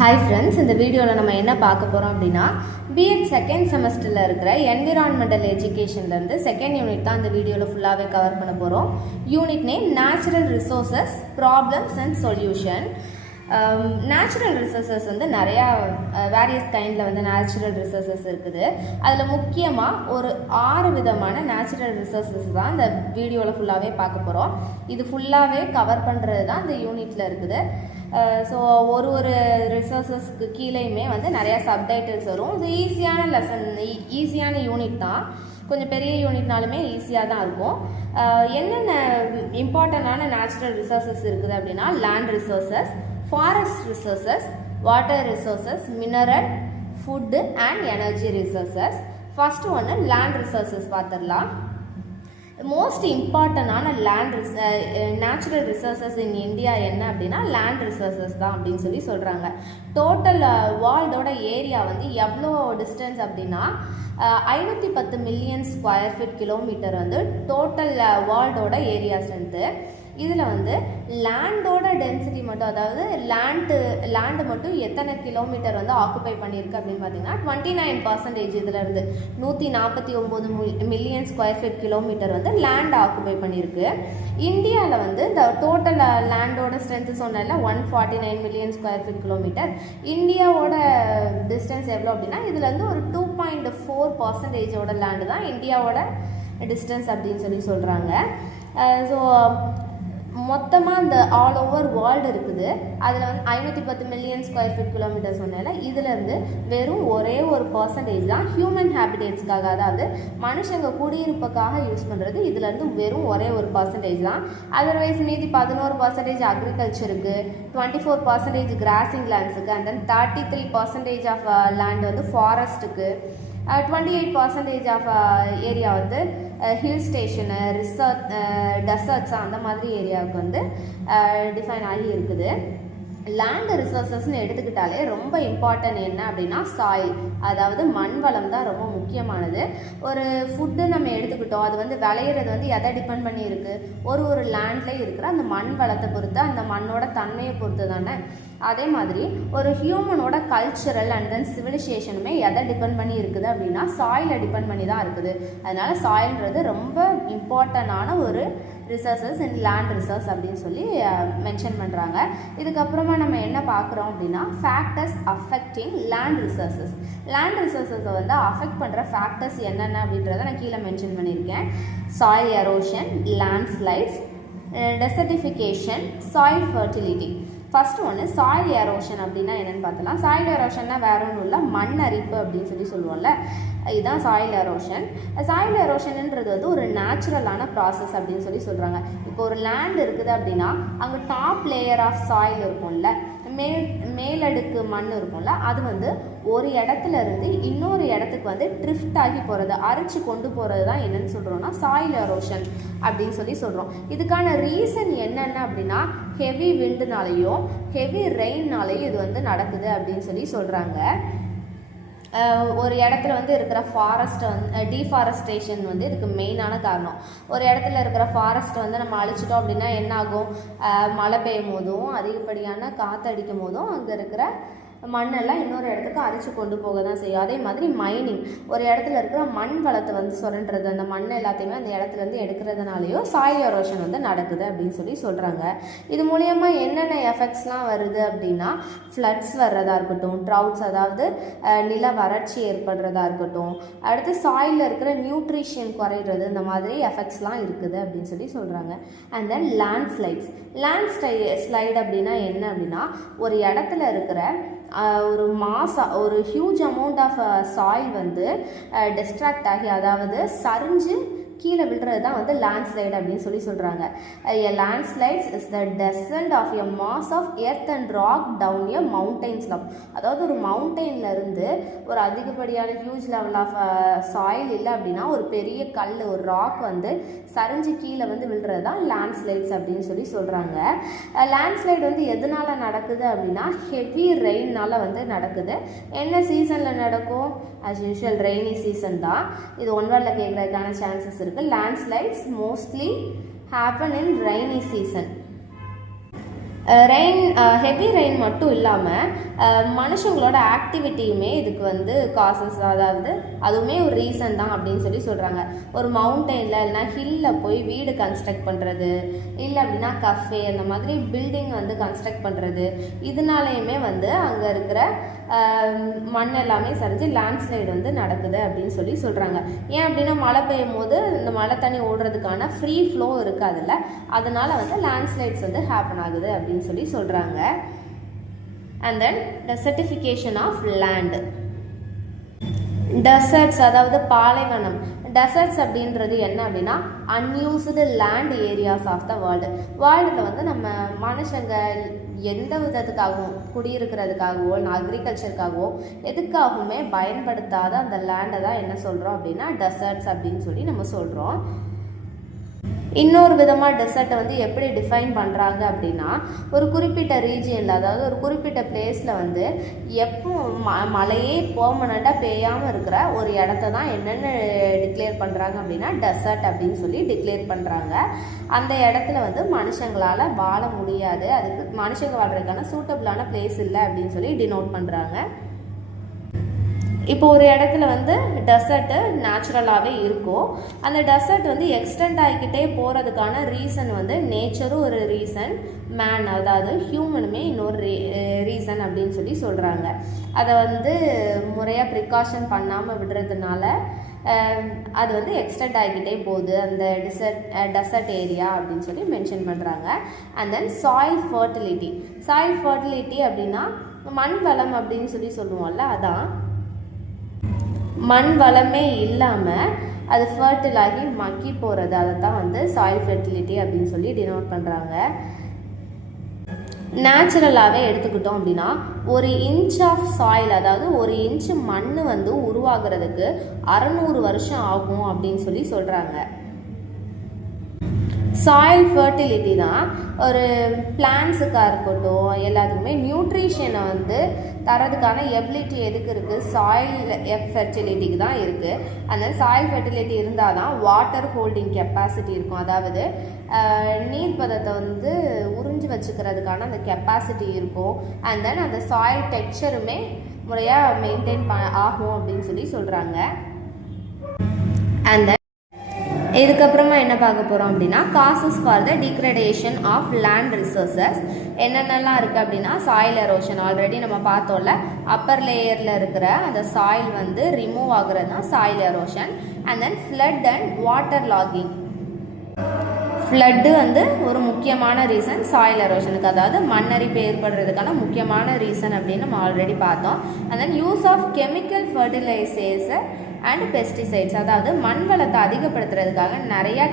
Hi friends, இந்த வீடியோவில் நம்ம என்ன பார்க்க போகிறோம் அப்படின்னா பிஎட் செகண்ட் செமஸ்டரில் இருக்கிற என்விரான்மெண்டல் எஜுகேஷன்லேருந்து செகண்ட் யூனிட் தான் இந்த வீடியோவில் ஃபுல்லாகவே கவர் பண்ண போகிறோம். Unit name natural resources problems and solution. Natural resources வந்து நிறையா வேரியஸ் கைண்டில் வந்து நேச்சுரல் ரிசோர்ஸஸ் இருக்குது. அதில் முக்கியமாக ஒரு 6 விதமான நேச்சுரல் ரிசோர்ஸஸ் தான் இந்த வீடியோவில் ஃபுல்லாகவே பார்க்க போகிறோம். இது ஃபுல்லாகவே கவர் பண்ணுறது தான் இந்த யூனிட்டில் இருக்குது. ஸோ ஒரு ரிசோர்ஸஸ்க்கு கீழேயுமே வந்து நிறையா சப்டைட்டில்ஸ் வரும். இது ஈஸியான லெசன், ஈஸியான யூனிட் தான். கொஞ்சம் பெரிய யூனிட்னாலுமே ஈஸியாக தான் இருக்கும். என்னென்ன இம்பார்ட்டண்டான நேச்சுரல் ரிசோர்ஸஸ் இருக்குது அப்படின்னா land resources, forest resources, water resources, mineral, food and energy resources. First ஒன்று லேண்ட் ரிசோர்ஸஸ் பார்த்துடலாம். மோஸ்ட் இம்பார்ட்டண்டான நேச்சுரல் ரிசோர்ஸஸ் இன் இந்தியா என்ன அப்படின்னா லேண்ட் ரிசோர்ஸஸ் தான் அப்படின்னு சொல்கிறாங்க. டோட்டல் வேர்ல்டோட ஏரியா வந்து எவ்வளோ டிஸ்டன்ஸ் அப்படின்னா 510 மில்லியன் ஸ்கொயர் ஃபீட் கிலோமீட்டர் வந்து டோட்டல் வேர்ல்டோட ஏரியா ஸ்ட்ரென்த்து. இதில் வந்து லேண்டோட டென்சிட்டி மட்டும், அதாவது லேண்டு மட்டும் எத்தனை கிலோமீட்டர் வந்து ஆக்குப்பை பண்ணியிருக்கு அப்படின்னு பார்த்தீங்கன்னா 29%. இதில் இருந்து 149 மில்லியன் ஸ்கொயர் ஃபீட் கிலோமீட்டர் வந்து லேண்ட் ஆக்குப்பை பண்ணியிருக்கு. இந்தியாவில் வந்து இந்த டோட்டல் லேண்டோட ஸ்ட்ரென்த்து சொன்னால 149 மில்லியன் ஸ்கொயர் ஃபீட் கிலோமீட்டர். இந்தியாவோட டிஸ்டன்ஸ் எவ்வளோ அப்படின்னா இதில் வந்து ஒரு 2.4% லேண்டு தான் இந்தியாவோட டிஸ்டன்ஸ் அப்படின்னு சொல்கிறாங்க. ஸோ மொத்தமாக இந்த ஆல் ஓவர் வேர்ல்டு இருக்குது. அதில் வந்து 510 மில்லியன் ஸ்கொயர் ஃபீட் கிலோமீட்டர் சொன்னால இதிலேருந்து வெறும் ஒரே ஒரு பர்சன்டேஜ் தான் ஹியூமன் ஹேபிடேட்ஸ்க்காக, அதாவது மனுஷங்க குடியிருப்புக்காக யூஸ் பண்ணுறது. இதிலேருந்து வெறும் ஒரே ஒரு பர்சன்டேஜ் தான். அதர்வைஸ் மீதி 11% அக்ரிகல்ச்சருக்கு, 24% கிராசிங் லேண்ட்ஸுக்கு, அண்ட் தென் 33% ஆஃப் லேண்ட் வந்து ஃபாரஸ்ட்டுக்கு, 28% ஆஃப் ஏரியா வந்து ஹில் ஸ்டேஷனு, டெசர்ட்ஸ் அந்த மாதிரி ஏரியாவுக்கு வந்து டிஃபைன் ஆகி இருக்குது. லேண்ட் ரிசோர்ஸஸ்ன்னு எடுத்துக்கிட்டாலே ரொம்ப இம்பார்ட்டன்ட் என்ன அப்படின்னா சாயில், அதாவது மண் வளம் தான் ரொம்ப முக்கியமானது. ஒரு ஃபுட்டு நம்ம எடுத்துக்கிட்டோம், அது வந்து விளையிறது வந்து எதை டிபெண்ட் பண்ணி இருக்குது, ஒரு லேண்ட்லேயே இருக்கிற அந்த மண் வளத்தை பொறுத்து, அந்த மண்ணோட தன்மையை பொறுத்து தானே. அதே மாதிரி ஒரு ஹியூமனோட கல்ச்சரல் அண்ட் தென் சிவிலைசேஷனுமே எதை டிபெண்ட் பண்ணி இருக்குது அப்படின்னா சாயிலை டிபெண்ட் பண்ணி தான் இருக்குது. அதனால சாயில்ன்றது ரொம்ப இம்பார்ட்டண்டான ஒரு ரிசோர்ஸஸ் அண்ட் லேண்ட் ரிசோர்ஸ் அப்படின்னு சொல்லி மென்ஷன் பண்ணுறாங்க. இதுக்கப்புறமா நம்ம என்ன பார்க்குறோம் அப்படின்னா factors affecting land resources. Land ரிசோர்ஸஸை வந்து அஃபெக்ட் பண்ணுற ஃபேக்டர்ஸ் என்னென்ன அப்படின்றத நான் கீழே மென்ஷன் பண்ணியிருக்கேன். Soil erosion, landslides, desertification, soil fertility. First ஒன்று சாயில் எரோஷன் அப்படின்னா என்னென்னு பார்த்தலாம். சாயில் எரோஷன்னா வேற ஒன்றும் இல்லை, மண் அரிப்பு அப்படின்னு சொல்லுவோம்ல, இதுதான் சாயில் எரோஷன். சாயில் எரோஷன்ன்றது வந்து ஒரு நேச்சுரலான ப்ராசஸ் அப்படின்னு சொல்கிறாங்க. இப்போ ஒரு லேண்ட் இருக்குது அப்படின்னா அங்கே டாப் லேயர் ஆஃப் சாயில் இருக்கும்ல, மேலடுக்கு மண் இருக்கும்ல, அது வந்து ஒரு இடத்துல இருந்து இன்னொரு இடத்துக்கு வந்து ட்ரிஃப்ட் ஆகி போகிறது, அரைச்சி கொண்டு போகிறது தான் என்னென்னு சொல்கிறோம்னா சாயில் எரோஷன் அப்படின்னு சொல்கிறோம். இதுக்கான ரீசன் என்னென்ன அப்படின்னா ஹெவி விண்டுனாலேயும் ஹெவி ரெயின்னாலேயும் இது வந்து நடக்குது அப்படின்னு சொல்கிறாங்க. ஒரு இடத்துல வந்து இருக்கிற ஃபாரஸ்ட்டை வந்து டீஃபாரஸ்டேஷன் வந்து இதுக்கு மெயினான காரணம். ஒரு இடத்துல இருக்கிற ஃபாரஸ்ட்டை வந்து நம்ம அழிச்சிட்டோம் அப்படின்னா என்ன ஆகும், மழை பெய்யும் போதும் அதிகப்படியான காற்று அடிக்கும் போதும் அங்கே இருக்கிற மண்ணெல்லாம் இன்னொரு இடத்துக்கு அரிச்சு கொண்டு போக தான் செய்யும். அதே மாதிரி மைனிங், ஒரு இடத்துல இருக்கிற மண் வளத்தை வந்து சுரண்டுறது, அந்த மண் எல்லாத்தையுமே அந்த இடத்துலேருந்து எடுக்கிறதுனாலையோ சாயில் எரோஷன் வந்து நடக்குது அப்படின்னு சொல்கிறாங்க. இது மூலயமா என்னென்ன எஃபெக்ட்ஸ்லாம் வருது அப்படின்னா ஃப்ளட்ஸ் வர்றதா இருக்கட்டும், ட்ரவுட்ஸ் அதாவது நில வறட்சி ஏற்படுறதா இருக்கட்டும், அடுத்து சாயிலில் இருக்கிற நியூட்ரிஷன் குறையிறது, இந்த மாதிரி எஃபெக்ட்ஸ்லாம் இருக்குது அப்படின்னு சொல்கிறாங்க. அண்ட் தென் லேண்ட்ஸ்லைடு அப்படின்னா என்ன அப்படின்னா ஒரு இடத்துல இருக்கிற ஒரு ஹியூஜ் அமௌண்ட் ஆஃப் சாயில் வந்து டிஸ்ட்ராக்ட் ஆகி, அதாவது சரிஞ்சு கீழே விழுறது தான் வந்து லேண்ட்ஸ்லைடு அப்படின்னு சொல்கிறாங்க. A landslide is the descent of a mass of earth and rock down a mountain slope. அதாவது ஒரு மவுண்டெயினில் இருந்து ஒரு அதிகப்படியான ஹியூஜ் லெவல் ஆஃப் சாயில் இல்லை அப்படின்னா ஒரு பெரிய கல், ஒரு ராக் வந்து சரிஞ்சு கீழே வந்து விழுறது தான் லேண்ட்ஸ்லைட்ஸ் அப்படின்னு சொல்கிறாங்க. லேண்ட்ஸ்லைடு வந்து எதனால் நடக்குது அப்படின்னா ஹெவி ரெயின்னால வந்து நடக்குது. என்ன சீசனில் நடக்கும்? ஆஸ் யூஷுவல் ரெய்னி சீசன் தான். இது 1 வேர்டில் கேட்குறதுக்கான சான்சஸ் இருக்குது. Landslides mostly happen in rainy season. Heavy rain மட்டும் இல்லாமல் மனுஷங்களோட ஆக்டிவிட்டியுமே இதுக்கு வந்து காசஸ், அதாவது அதுவுமே ஒரு ரீசன் தான் அப்படின்னு சொல்கிறாங்க. ஒரு மவுண்டெயினில் இல்லைனா ஹில்லில் போய் வீடு கன்ஸ்ட்ரக்ட் பண்ணுறது, இல்லை அப்படின்னா கஃபே அந்த மாதிரி பில்டிங் வந்து கன்ஸ்ட்ரக்ட் பண்ணுறது, இதனாலேயுமே வந்து அங்கே இருக்கிற மண் எல்லாமே சரிஞ்சு லேண்ட்ஸ்லைடு வந்து நடக்குது அப்படின்னு சொல்கிறாங்க. ஏன் அப்படின்னா மழை பெய்யும் போது இந்த மழை தண்ணி ஓடுறதுக்கான ஃப்ரீ ஃப்ளோ இருக்காதுல்ல, அதனால வந்து லேண்ட்ஸ்லைட்ஸ் வந்து ஹேப்பன் ஆகுது அப்படின்னு சொல்கிறாங்க. And then desertification of land. Deserts அதாவது பாலைவனம். டெசர்ட்ஸ் அப்படின்றது என்ன அப்படின்னா unused land areas of the வேர்ல்டில் வந்து நம்ம மனுஷங்க எந்த விதத்துக்காகவும் குடியிருக்கிறதுக்காகவோ இல்லை அக்ரிகல்ச்சருக்காகவோ எதுக்காகவுமே பயன்படுத்தாத அந்த லேண்டை தான் என்ன சொல்கிறோம் அப்படின்னா டெசர்ட்ஸ் அப்படின்னு சொல்லி நம்ம சொல்கிறோம். இன்னொரு விதமாக டெசர்ட்டை வந்து எப்படி டிஃபைன் பண்ணுறாங்க அப்படின்னா ஒரு குறிப்பிட்ட ரீஜியனில், அதாவது ஒரு குறிப்பிட்ட பிளேஸில் வந்து எப்போ மழையே பெர்மனண்ட்டாக பெய்யாமல் இருக்கிற ஒரு இடத்த தான் என்னென்ன டிக்ளேர் பண்ணுறாங்க அப்படின்னா டெசர்ட் அப்படின்னு சொல்லி டிக்ளேர் பண்ணுறாங்க. அந்த இடத்துல வந்து மனுஷங்களால் வாழ முடியாது, அதுக்கு மனுஷங்க வாழ்கிறதுக்கான சூட்டபிளான பிளேஸ் இல்லை அப்படின்னு சொல்லி டினோட் பண்ணுறாங்க. இப்போ ஒரு இடத்துல வந்து டெசர்ட்டு நேச்சுரலாகவே இருக்கும். அந்த டெசர்ட் வந்து எக்ஸ்டெண்ட் ஆகிக்கிட்டே போகிறதுக்கான ரீசன் வந்து நேச்சரும் ஒரு ரீசன், மேன் அதாவது ஹியூமனுமே இன்னொரு ரீசன் அப்படின்னு சொல்கிறாங்க. அதை வந்து முறையாக ப்ரிகாஷன் பண்ணாமல் விடுறதுனால அது வந்து எக்ஸ்டெண்ட் ஆகிக்கிட்டே போகுது அந்த டெசர்ட் ஏரியா அப்படின்னு சொல்லி மென்ஷன் பண்ணுறாங்க. And then soil fertility. Soil fertility அப்படின்னா மண் வளம் அப்படின்னு சொல்லுவோம்ல, அதான் மண் வளமே இல்லாமல் அது ஃபர்டில் ஆகி மக்கி போகிறது, அதை தான் வந்து சாயில் ஃபெர்டிலிட்டி அப்படின்னு சொல்லி டினோட் பண்ணுறாங்க. நேச்சுரலாகவே எடுத்துக்கிட்டோம் அப்படின்னா ஒரு இன்ச் ஆஃப் சாயில், அதாவது ஒரு இன்ச்சு மண் வந்து உருவாகிறதுக்கு 600 வருஷம் ஆகும் அப்படின்னு சொல்கிறாங்க. சாயில் ஃபர்டிலிட்டி தான் ஒரு பிளான்ஸுக்காக இருக்கட்டும் எல்லாத்துக்குமே நியூட்ரிஷனை வந்து தரதுக்கான எபிலிட்டி எதுக்கு இருக்குது, சாயில் ஃபெர்டிலிட்டிக்கு தான் இருக்குது. அந்த சாயில் ஃபெர்டிலிட்டி இருந்தால் தான் வாட்டர் ஹோல்டிங் கெப்பாசிட்டி இருக்கும், அதாவது நீர்ப்பதத்தை வந்து உறிஞ்சி வச்சுக்கிறதுக்கான அந்த கெப்பாசிட்டி இருக்கும். அண்ட் தென் அந்த சாயில் டெக்ஸ்சருமே முறையாக மெயின்டைன் ஆகும் அப்படின்னு சொல்கிறாங்க. அண்ட் இதுக்கப்புறமா என்ன பார்க்க போகிறோம் அப்படின்னா causes for the degradation of land resources. என்னென்னலாம் இருக்குது அப்படின்னா சாயில் எரோஷன், ஆல்ரெடி நம்ம பார்த்தோம்ல, அப்பர் லேயரில் இருக்கிற அந்த சாயில் வந்து ரிமூவ் ஆகுறது தான் soil erosion. And then flood and water logging. Flood வந்து ஒரு முக்கியமான ரீசன் சாயில் எரோஷனுக்கு, அதாவது மண்ணரிப்பு ஏற்படுறதுக்கான முக்கியமான ரீசன் அப்படின்னு நம்ம ஆல்ரெடி பார்த்தோம். And then use of chemical fertilisers and pesticides, அதாவது மண் வளத்தை அதிகப்படுத்துறதுக்காக நிறையா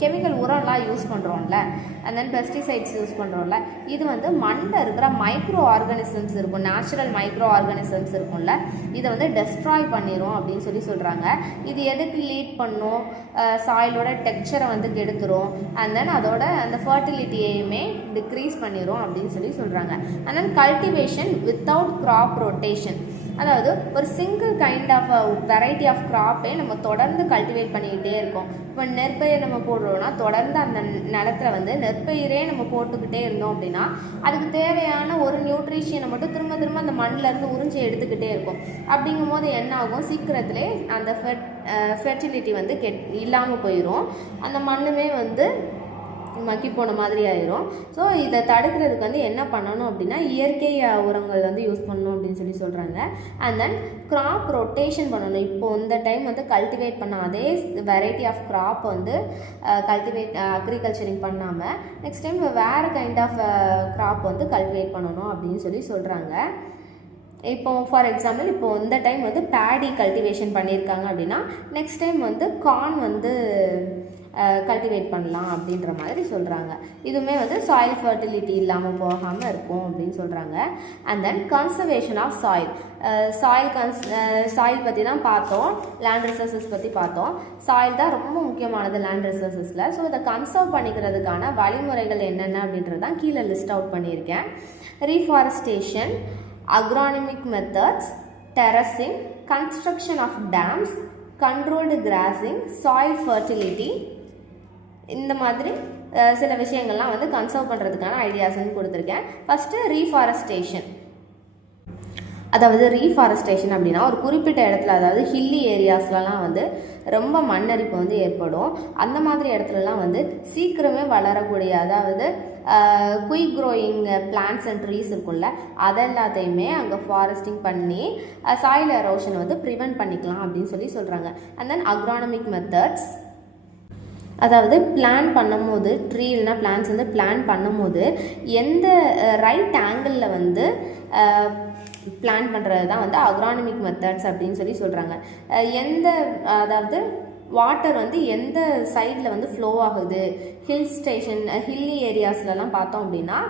கெமிக்கல் உரம்லாம் யூஸ் பண்ணுறோம்ல, அண்ட் தென் பெஸ்டிசைட்ஸ் யூஸ் பண்ணுறோம்ல, இது வந்து மண்ணில் இருக்கிற மைக்ரோ ஆர்கானிசம்ஸ் இருக்கும், நேச்சுரல் மைக்ரோ ஆர்கானிசம்ஸ் இருக்கும்ல, இதை வந்து டெஸ்ட்ராய் பண்ணிடும் அப்படின்னு சொல்கிறாங்க. இது எதுக்கு லீட் பண்ணும், சாயிலோட டெக்ஸ்சரை வந்து கெடுத்துரும், அண்ட் தென் அதோட அந்த ஃபர்டிலிட்டியையுமே டிக்ரீஸ் பண்ணிடும் அப்படின்னு சொல்கிறாங்க. And then cultivation without crop rotation, அதாவது ஒரு single kind of variety of கிராப்பே நம்ம தொடர்ந்து கல்டிவேட் பண்ணிக்கிட்டே இருக்கோம். இப்போ நெற்பயிர் நம்ம போடுறோம்னா தொடர்ந்து அந்த நிலத்துல வந்து நெற்பயிரே நம்ம போட்டுக்கிட்டே இருந்தோம் அப்படின்னா அதுக்கு தேவையான ஒரு நியூட்ரிஷனை மட்டும் திரும்ப திரும்ப அந்த மண்ணிலேருந்து உறிஞ்சி எடுத்துக்கிட்டே இருக்கும். அப்படிங்கும் போது என்ன ஆகும், சீக்கிரத்திலே அந்த ஃபெர்டிலிட்டி வந்து இல்லாமல் போயிடும், அந்த மண்ணுமே வந்து மக்கி போன மாதிரி ஆயிரும். ஸோ இதை தடுக்கிறதுக்கு வந்து என்ன பண்ணணும் அப்படின்னா இயற்கை உரங்கள் வந்து யூஸ் பண்ணணும் அப்படின்னு சொல்கிறாங்க. அண்ட் தென் கிராப் ரொட்டேஷன் பண்ணணும். இப்போ இந்த டைம் வந்து கல்டிவேட் பண்ண அதே வெரைட்டி ஆஃப் கிராப் வந்து அக்ரிகல்ச்சரிங் பண்ணாமல் நெக்ஸ்ட் டைம் வேறு கைண்ட் ஆஃப் கிராப் வந்து கல்டிவேட் பண்ணணும் அப்படின்னு சொல்கிறாங்க. இப்போ ஃபார் எக்ஸாம்பிள் இப்போ இந்த டைம் வந்து பேடி கல்டிவேஷன் பண்ணியிருக்காங்க அப்படின்னா நெக்ஸ்ட் டைம் வந்து கார்ன் வந்து கல்டிவேட் பண்ணலாம் அப்படின்ற மாதிரி சொல்கிறாங்க. இதுவுமே வந்து சாயில் ஃபர்டிலிட்டி இல்லாமல் போகாமல் இருக்கும் அப்படின்னு சொல்கிறாங்க. And then conservation of soil. Soil பற்றி தான் பார்த்தோம், லேண்ட் ரிசோர்ஸஸ் பற்றி பார்த்தோம். சாயில் தான் ரொம்ப முக்கியமானது லேண்ட் ரிசோர்ஸஸில். ஸோ இதை கன்சர்வ் பண்ணிக்கிறதுக்கான வழிமுறைகள் என்னென்ன அப்படின்றது தான் கீழே லிஸ்ட் அவுட் பண்ணியிருக்கேன். Reforestation, agronomic methods, terracing, construction of dams, controlled grazing, soil fertility, இந்த மாதிரி சில விஷயங்கள்லாம் வந்து கன்சர்வ் பண்ணுறதுக்கான ஐடியாஸ்ன்னு கொடுத்துருக்கேன். First reforestation. அதாவது ரீஃபாரஸ்டேஷன் அப்படின்னா ஒரு குறிப்பிட்ட இடத்துல, அதாவது ஹில்லி ஏரியாஸ்லலாம் வந்து ரொம்ப மண்ணரிப்பு வந்து ஏற்படும். அந்த மாதிரி இடத்துலலாம் வந்து சீக்கிரமே வளரக்கூடிய, அதாவது quick growing plants and trees இருக்கும்ல, அதெல்லாத்தையுமே அங்கே ஃபாரஸ்டிங் பண்ணி சாயில் எரோஷனை வந்து ப்ரிவென்ட் பண்ணிக்கலாம் அப்படின்னு சொல்கிறாங்க. அண்ட் தென் அக்ரானமிக் மெத்தட்ஸ், அதாவது பிளான் பண்ணும்போது ட்ரீ இல்லைனா பிளான்ஸ் வந்து பிளான் பண்ணும்போது எந்த ரைட் ஆங்கிளில் வந்து பிளான் பண்ணுறது தான் வந்து அக்ரானமிக் மெத்தட்ஸ் அப்படின்னு சொல்கிறாங்க. அதாவது வாட்டர் வந்து எந்த சைடில் வந்து ஃப்ளோ ஆகுது, ஹில்லி ஏரியாஸ்லலாம் பார்த்தோம் அப்படின்னா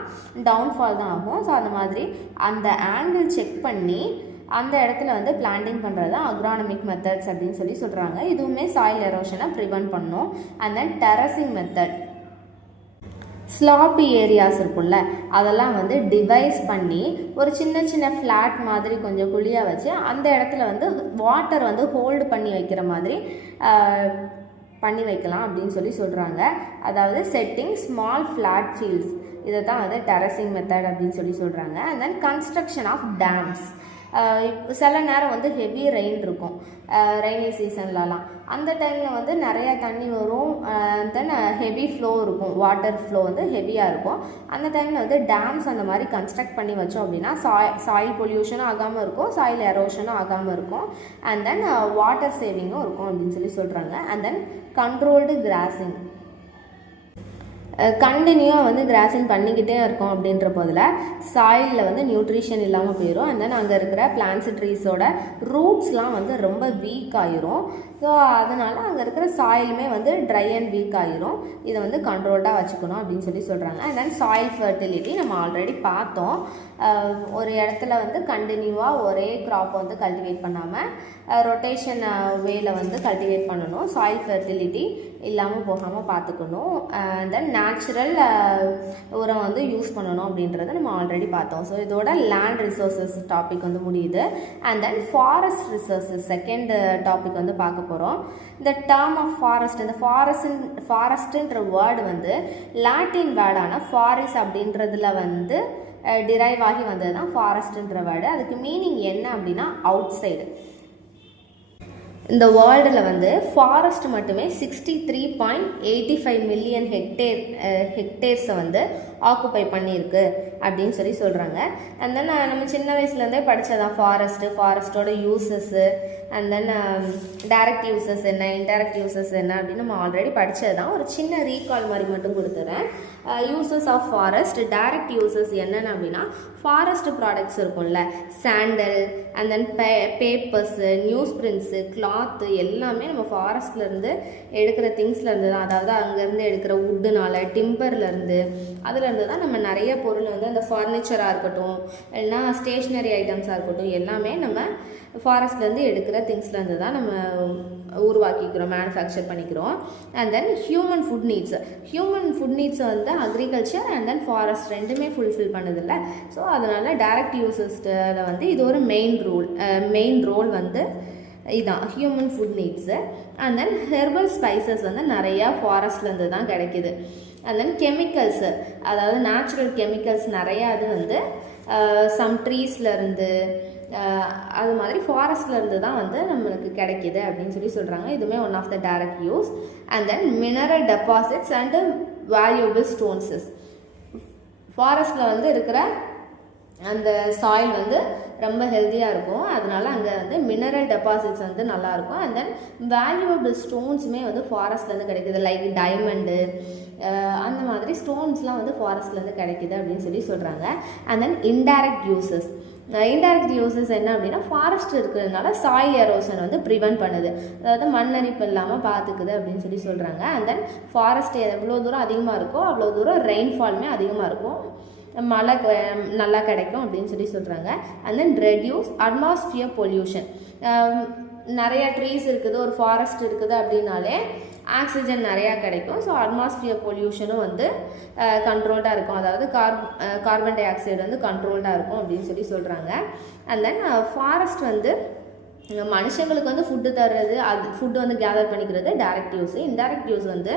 டவுன்ஃபால் தான் ஆகும். ஸோ அந்த மாதிரி அந்த ஆங்கிள் செக் பண்ணி அந்த இடத்துல வந்து பிளான்டிங் பண்ணுறது தான் அக்ரானமிக் மெத்தட்ஸ் அப்படின்னு சொல்கிறாங்க. இதுவுமே சாயில் எரோஷனை ப்ரிவென்ட் பண்ணும். And then terracing method, sloppy areas இருக்குல்ல, அதெல்லாம் வந்து டிவைஸ் பண்ணி ஒரு சின்ன சின்ன ஃப்ளாட் மாதிரி கொஞ்சம் குழியாக வச்சு அந்த இடத்துல வந்து வாட்டர் வந்து ஹோல்டு பண்ணி வைக்கிற மாதிரி பண்ணி வைக்கலாம் அப்படின்னு சொல்கிறாங்க. அதாவது செட்டிங் ஸ்மால் ஃப்ளாட் ஃபீல்ட்ஸ், இதை தான் வந்து டெரசிங் மெத்தட் அப்படின்னு சொல்கிறாங்க. அண்ட் தென் கன்ஸ்ட்ரக்ஷன் ஆஃப் டேம்ஸ். சில நேரம் வந்து ஹெவி ரெயின் இருக்கும், ரெய்னி சீசன்லலாம். அந்த டைமில் வந்து நிறையா தண்ணி வரும், தென் ஹெவி ஃப்ளோ இருக்கும், வாட்டர் ஃப்ளோ வந்து ஹெவியாக இருக்கும். அந்த டைமில் வந்து டேம்ஸ் அந்த மாதிரி கன்ஸ்ட்ரக்ட் பண்ணி வச்சோம் அப்படின்னா சாயில் பொல்யூஷனும் ஆகாமல் இருக்கும், சாயில் எரோஷனும் ஆகாமல் இருக்கும். அண்ட் தென் வாட்டர் சேவிங்கும் இருக்கும் அப்படின்னு சொல்கிறாங்க. அண்ட் தென் கண்ட்ரோல்டு கிராசிங், கண்டினியூவாக வந்து கிராசிங் பண்ணிக்கிட்டே இருக்கும் அப்படின்ற போதில் சாயிலில் வந்து நியூட்ரிஷன் இல்லாமல் போயிடும். அண்ட் தென் அங்கே இருக்கிற பிளான்ட்ஸ் ட்ரீஸோட ரூட்ஸ்லாம் வந்து ரொம்ப வீக் ஆகிரும். ஸோ அதனால் அங்கே இருக்கிற சாயிலுமே வந்து ட்ரை அண்ட் வீக் ஆகிரும். இதை வந்து கண்ட்ரோல்டாக வச்சுக்கணும் அப்படின்னு சொல்கிறாங்க. அண்ட் தென் சாயில் ஃபர்டிலிட்டி நம்ம ஆல்ரெடி பார்த்தோம். ஒரு இடத்துல வந்து கண்டினியூவாக ஒரே க்ராப்பை வந்து கல்டிவேட் பண்ணாமல் ரொட்டேஷன் வேல வந்து கல்டிவேட் பண்ணணும். சாயில் ஃபர்டிலிட்டி இல்லாமல் போகாமல் பார்த்துக்கணும். தென் நேச்சுரல் உரம் வந்து யூஸ் பண்ணணும் அப்படின்றத நம்ம ஆல்ரெடி பார்த்தோம். ஸோ இதோட லேண்ட் ரிசோர்ஸஸ் டாபிக் வந்து முடியுது. And then forest resources second topic வந்து பார்க்க போகிறோம். இந்த டேர்ம் ஆஃப் ஃபாரஸ்ட், இந்த ஃபாரஸ்ட்ன்ற வேர்டு வந்து லாட்டின் வேர்டான ஃபாரிஸ் அப்படின்றதுல வந்து டிரைவ் ஆகி வந்தது தான் ஃபாரஸ்ட்ன்ற வேர்டு. அதுக்கு மீனிங் என்ன அப்படின்னா அவுட் சைடு. இந்த வேர்ல்டில் வந்து ஃபாரஸ்ட் மட்டுமே 63.85 மில்லியன் ஹெக்டேர்ஸை வந்து ஆக்குப்பை பண்ணியிருக்கு அப்படின்னு சொல்கிறாங்க. அண்ட் தென் நம்ம சின்ன வயசுலேருந்தே படித்ததான் ஃபாரஸ்ட்டோட uses, and then direct uses என்ன, இன்டைரக்ட் யூசஸ் என்ன அப்படின்னு நம்ம ஆல்ரெடி படித்தது தான். ஒரு சின்ன ரீகால் மாதிரி மட்டும் கொடுத்துறேன். Uses of forest, direct uses என்னென்ன அப்படின்னா ஃபாரஸ்ட் ப்ராடக்ட்ஸ் இருக்கும்ல, sandal and then papers, news prints, cloth எல்லாமே நம்ம ஃபாரஸ்ட்லேருந்து எடுக்கிற திங்ஸ்லேருந்து தான். அதாவது அங்கேருந்து எடுக்கிற வுட்டுனால, டிம்பர்லேருந்து, அதுலேருந்து தான் நம்ம நிறைய பொருள் வந்து அந்த ஃபர்னிச்சராக இருக்கட்டும் இல்லைனா ஸ்டேஷ்னரி ஐட்டம்ஸாக இருக்கட்டும் எல்லாமே நம்ம ஃபாரஸ்ட்லேருந்து எடுக்கிற திங்ஸ்லேருந்து தான் நம்ம உருவாக்கிக்கிறோம், மேனுஃபேக்சர் பண்ணிக்கிறோம். அண்ட் தென் ஹியூமன் ஃபுட் நீட்ஸை வந்து அக்ரிகல்ச்சர் அண்ட் தென் ஃபாரஸ்ட் ரெண்டுமே ஃபுல்ஃபில் பண்ணுதில்ல. ஸோ அதனால் டைரக்ட் யூசஸில் வந்து இது ஒரு மெயின் ரோல் வந்து இதுதான் human food needs. And then herbal spices வந்து நிறையா ஃபாரஸ்ட்லேருந்து தான் கிடைக்கிது. அண்ட் தென் கெமிக்கல்ஸு, அதாவது நேச்சுரல் கெமிக்கல்ஸ் நிறையா அது வந்து சம் ட்ரீஸ்லேருந்து அது மாதிரி ஃபாரஸ்ட்லேருந்து தான் வந்து நம்மளுக்கு கிடைக்கிது அப்படின்னு சொல்கிறாங்க. இதுவுமே one of the direct use. And then mineral deposits and valuable stones. ஃபாரஸ்ட்டில் வந்து இருக்கிற அந்த சாயில் வந்து ரொம்ப ஹெல்த்தியாக இருக்கும், அதனால அங்கே வந்து மினரல் டெபாசிட்ஸ் வந்து நல்லாயிருக்கும். அண்ட் தென் வேல்யூபிள் ஸ்டோன்ஸுமே வந்து ஃபாரஸ்ட்லேருந்து கிடைக்கிது, லைக் டைமண்டு அந்த மாதிரி ஸ்டோன்ஸ்லாம் வந்து ஃபாரஸ்ட்லேருந்து கிடைக்கிது அப்படின்னு சொல்கிறாங்க. அண்ட் தென் இன்டைரக்ட் யூசஸ் என்ன அப்படின்னா ஃபாரஸ்ட் இருக்கிறதுனால சாயில் எரோஷன் வந்து ப்ரிவென்ட் பண்ணுது, அதாவது மண்ணரிப்பு இல்லாமல் பார்த்துக்குது அப்படின்னு சொல்கிறாங்க. அண்ட் தென் ஃபாரஸ்ட் எவ்வளோ தூரம் அதிகமாக இருக்கோ அவ்வளோ தூரம் ரெயின்ஃபாலுமே அதிகமாக இருக்கும், மழை நல்லா கிடைக்கும் அப்படின்னு சொல்கிறாங்க. And then reduce atmosphere pollution. நிறைய ட்ரீஸ் இருக்குது, ஒரு ஃபாரஸ்ட் இருக்குது அப்படின்னாலே ஆக்சிஜன் நிறையா கிடைக்கும். ஸோ அட்மாஸ்பியர் பொல்யூஷனும் வந்து கண்ட்ரோல்டாக இருக்கும், அதாவது கார்பன் டை ஆக்சைடு வந்து கண்ட்ரோல்டாக இருக்கும் அப்படின்னு சொல்கிறாங்க. அண்ட் தென் ஃபாரஸ்ட் வந்து மனுஷங்களுக்கு வந்து ஃபுட்டு தர்றது, அது ஃபுட்டு வந்து கேதர் பண்ணிக்கிறது டைரக்ட் யூஸ். இன்டைரக்ட் யூஸ் வந்து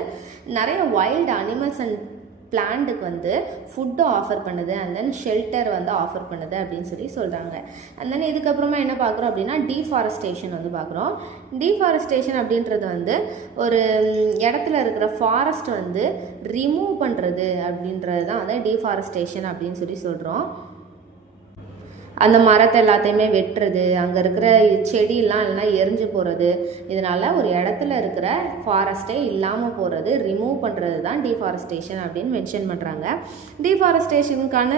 நிறைய வைல்டு அனிமல்ஸ் அண்ட் பிளான்ட்டுக்கு வந்து ஃபுட்டு ஆஃபர் பண்ணுது, அண்ட் தென் ஷெல்டர் வந்து ஆஃபர் பண்ணுது அப்படின்னு சொல்லி சொல்கிறாங்க. அண்ட் தென் இதுக்கப்புறமா என்ன பார்க்குறோம் அப்படின்னா டீஃபாரஸ்டேஷன் வந்து பார்க்குறோம். டீஃபாரஸ்டேஷன் அப்படின்றது வந்து ஒரு இடத்துல இருக்கிற ஃபாரஸ்ட் வந்து ரிமூவ் பண்ணுறது அப்படின்றது தான் வந்து டீஃபாரஸ்டேஷன் அப்படின்னு சொல்லி சொல்கிறோம். அந்த மரத்தை எல்லாத்தையுமே வெட்டுறது, அங்கே இருக்கிற செடியெல்லாம் இல்லைனா எரிஞ்சு போகிறது, இதனால் ஒரு இடத்துல இருக்கிற ஃபாரஸ்ட்டே இல்லாமல் போகிறது, ரிமூவ் பண்ணுறது தான் டீஃபாரஸ்டேஷன் அப்படின்னு மென்ஷன் பண்ணுறாங்க. டீஃபாரஸ்டேஷனுக்கான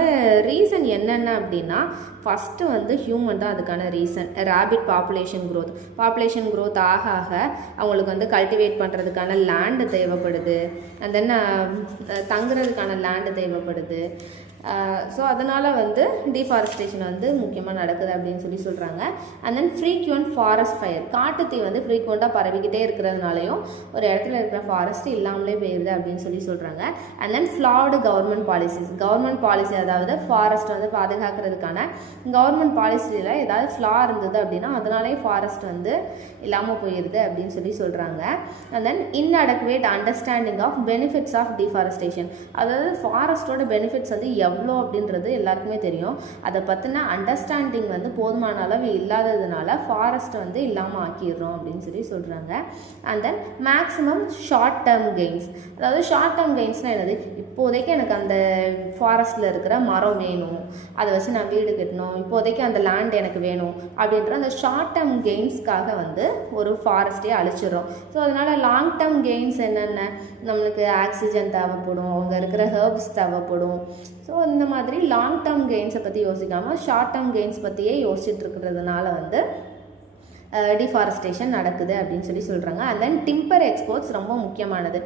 ரீசன் என்னென்ன அப்படின்னா ஃபஸ்ட்டு வந்து ஹியூமன் தான் அதுக்கான ரீசன். ரேபிட் பாப்புலேஷன் க்ரோத் ஆக ஆக அவங்களுக்கு வந்து கல்டிவேட் பண்ணுறதுக்கான லேண்டு தேவைப்படுது, அண்ட் தென் தங்குறதுக்கான லேண்டு தேவைப்படுது. ஸோ அதனால் வந்து டீஃபாரஸ்டேஷன் வந்து முக்கியமாக நடக்குது அப்படின்னு சொல்லி சொல்கிறாங்க. And then frequent forest fire, காட்டுத்தீ வந்து ஃப்ரீக்வெண்ட்டாக பரவிக்கிட்டே இருக்கிறதுனாலையும் ஒரு இடத்துல இருக்கிற ஃபாரஸ்ட் இல்லாமலே போயிடுது அப்படின்னு சொல்லி சொல்கிறாங்க. And then flawed government policy, அதாவது ஃபாரஸ்ட் வந்து பாதுகாக்கிறதுக்கான கவர்மெண்ட் பாலிசியில் ஏதாவது ஃப்ளா இருந்தது அப்படின்னா அதனாலே ஃபாரஸ்ட் வந்து இல்லாமல் போயிடுது அப்படின்னு சொல்லி சொல்கிறாங்க. And then inadequate understanding of benefits of deforestation, அதாவது ஃபாரஸ்ட்டோட பெனிஃபிட்ஸ் வந்து எவ்வளோ அப்படின்றது எல்லாருக்குமே தெரியும், அதை பற்றின அண்டர்ஸ்டாண்டிங் வந்து போதுமான அளவு இல்லாததுனால ஃபாரஸ்ட் வந்து இல்லாமல் ஆக்கிடுறோம் அப்படின்னு சொல்லி சொல்கிறாங்க. And then maximum short term gains, அதாவது ஷார்ட் டேர்ம் கெயின்ஸ்னால் என்னது, இப்போதைக்கு எனக்கு அந்த ஃபாரஸ்ட்டில் இருக்கிற மரம் வேணும், அதை வச்சு நான் வீடு கட்டணும், இப்போதைக்கு அந்த லேண்ட் எனக்கு வேணும் அப்படின்ற அந்த ஷார்ட் டேர்ம் கெயின்ஸ்க்காக வந்து ஒரு ஃபாரஸ்ட்டே அழிச்சிடும். ஸோ அதனால் லாங் டேர்ம் கெயின்ஸ் என்னென்ன, நம்மளுக்கு ஆக்சிஜன் தேவைப்படும், அங்கே இருக்கிற ஹெர்ப்ஸ் தேவைப்படும். ஸோ இந்த மாதிரி லாங் டேர்ம் கெயின்ஸை பற்றி யோசிக்காமல் ஷார்ட் டேர்ம் கெயின்ஸ் பற்றியே யோசிச்சுட்டு இருக்கிறதுனால வந்து டிஃபாரஸ்டேஷன் நடக்குது அப்படின்னு சொல்லி சொல்கிறாங்க. அண்ட் தென் டிம்பர் எக்ஸ்போர்ட்ஸ் ரொம்ப முக்கியமானது.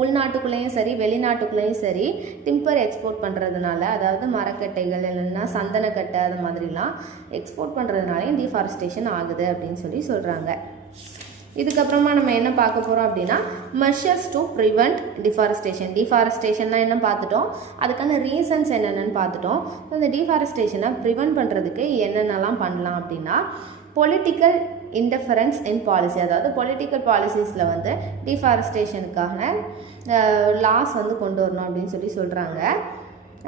உள்நாட்டுக்குள்ளேயும் சரி வெளிநாட்டுக்குள்ளேயும் சரி டிம்பர் எக்ஸ்போர்ட் பண்ணுறதுனால, அதாவது மரக்கட்டைகள் இல்லைன்னா சந்தனக்கட்டை அது மாதிரிலாம் எக்ஸ்போர்ட் பண்ணுறதுனாலையும் டிஃபாரஸ்டேஷன் ஆகுது அப்படின்னு சொல்லி சொல்கிறாங்க. இதுக்கப்புறமா நம்ம என்ன பார்க்க போகிறோம் அப்படின்னா மெஷர்ஸ் டு ப்ரிவெண்ட் டிஃபாரஸ்டேஷன்னா என்ன பார்த்துட்டோம், அதுக்கான ரீசன்ஸ் என்னென்னு பார்த்துட்டோம். இந்த டிஃபாரஸ்டேஷனை ப்ரிவெண்ட் பண்ணுறதுக்கு என்னென்னலாம் பண்ணலாம் அப்படின்னா பொலிட்டிக்கல் இன்டர்ஃபரன்ஸ் இன் பாலிசி, அதாவது பொலிட்டிக்கல் பாலிசிஸில் வந்து டிஃபாரஸ்டேஷனுக்கான லாஸ் வந்து கொண்டு வரணும் அப்படின்னு சொல்லி சொல்கிறாங்க.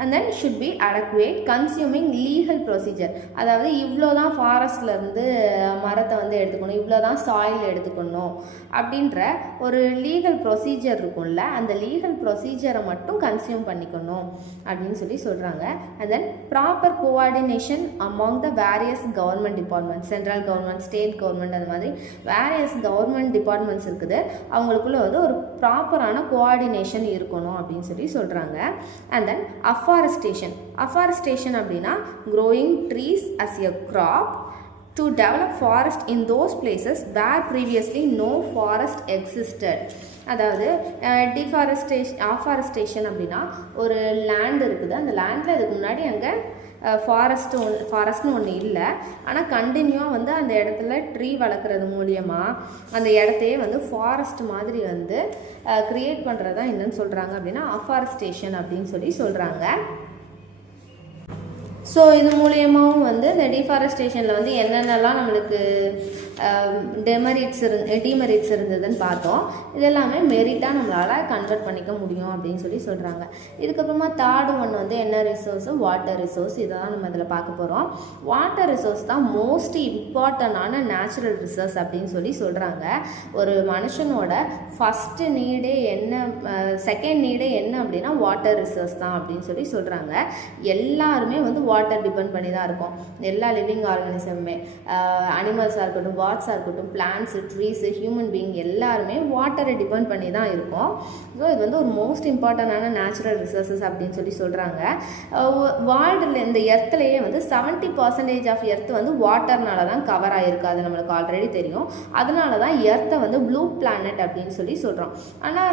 And then should be adequate consuming legal procedure, அதாவது இவ்வளோ தான் ஃபாரஸ்ட்லேருந்து மரத்தை வந்து எடுத்துக்கணும், இவ்வளோ தான் சாயில் எடுத்துக்கணும் அப்படின்ற ஒரு லீகல் ப்ரொசீஜர் இருக்கும்ல, அந்த லீகல் ப்ரொசீஜரை மட்டும் கன்சியூம் பண்ணிக்கணும் அப்படின்னு சொல்லி சொல்கிறாங்க. And then proper coordination among the various government departments, central government, state government, அது மாதிரி வேரியஸ் கவர்மெண்ட் டிபார்ட்மெண்ட்ஸ் இருக்குது, அவங்களுக்குள்ள வந்து ஒரு ப்ராப்பரான கோஆர்டினேஷன் இருக்கணும் அப்படின்னு சொல்லி சொல்கிறாங்க. அண்ட் தென் அஃபாரஸ்டேஷன் அப்படின்னா growing trees as a crop to develop forest in those places where previously no forest existed. அதாவது அஃபாரஸ்டேஷன் அப்படின்னா ஒரு லேண்ட் இருக்குது, அந்த லேண்டில் அதுக்கு முன்னாடி அங்கே ஃபாரஸ்ட்னு ஒன்று இல்லை, ஆனால் கண்டினியூவாக வந்து அந்த இடத்துல ட்ரீ வளர்க்குறது மூலியமாக அந்த இடத்தையே வந்து ஃபாரஸ்ட் மாதிரி வந்து க்ரியேட் பண்ணுறது தான் என்னன்னு சொல்கிறாங்க அப்படின்னா அஃபாரஸ்டேஷன் அப்படின்னு சொல்லி சொல்கிறாங்க. ஸோ இது மூலியமாகவும் வந்து இந்த டிஃபாரஸ்டேஷனில் வந்து என்னென்னலாம் நம்மளுக்கு டிமெரிட்ஸ் இருந்ததுன்னு பார்த்தோம். இது எல்லாமே மெரிட்டாக நம்மளால் கன்வெர்ட் பண்ணிக்க முடியும் அப்படின்னு சொல்லி சொல்கிறாங்க. இதுக்கப்புறமா தேர்டு ஒன் வந்து என்ன ரிசோர்ஸு, வாட்டர் ரிசோர்ஸ். இதை தான் நம்ம இதில் பார்க்க போகிறோம். வாட்டர் ரிசோர்ஸ் தான் மோஸ்ட் இம்பார்ட்டண்டான நேச்சுரல் ரிசோர்ஸ் அப்படின்னு சொல்லி சொல்கிறாங்க. ஒரு மனுஷனோட ஃபஸ்ட்டு நீடே என்ன, செகண்ட் நீடே என்ன அப்படின்னா வாட்டர் ரிசோர்ஸ் தான் அப்படின்னு சொல்லி சொல்கிறாங்க. எல்லாருமே வந்து வாட்டர் டிபெண்ட் பண்ணி தான் இருக்கும். எல்லா லிவிங் ஆர்கானிசமுமே, அனிமல்ஸாக இருக்கட்டும், பேர்ட்ஸாக இருக்கட்டும், பிளான்ட்ஸு, ட்ரீஸு, ஹியூமன் பீயிங் எல்லாருமே வாட்டரை டிபெண்ட் பண்ணி தான் இருக்கும். ஸோ இது வந்து ஒரு மோஸ்ட் இம்பார்ட்டண்டான நேச்சுரல் ரிசோர்ஸஸ் அப்படின்னு சொல்லி சொல்கிறாங்க. வேர்ல்டில் இந்த எர்த்துலேயே வந்து 70% ஆஃப் எர்த் வந்து வாட்டர்னால தான் கவர் ஆகிருக்கு. அது நம்மளுக்கு ஆல்ரெடி தெரியும். அதனால தான் எர்த்தை வந்து ப்ளூ பிளானட் அப்படின்னு சொல்லி சொல்கிறோம். ஆனால்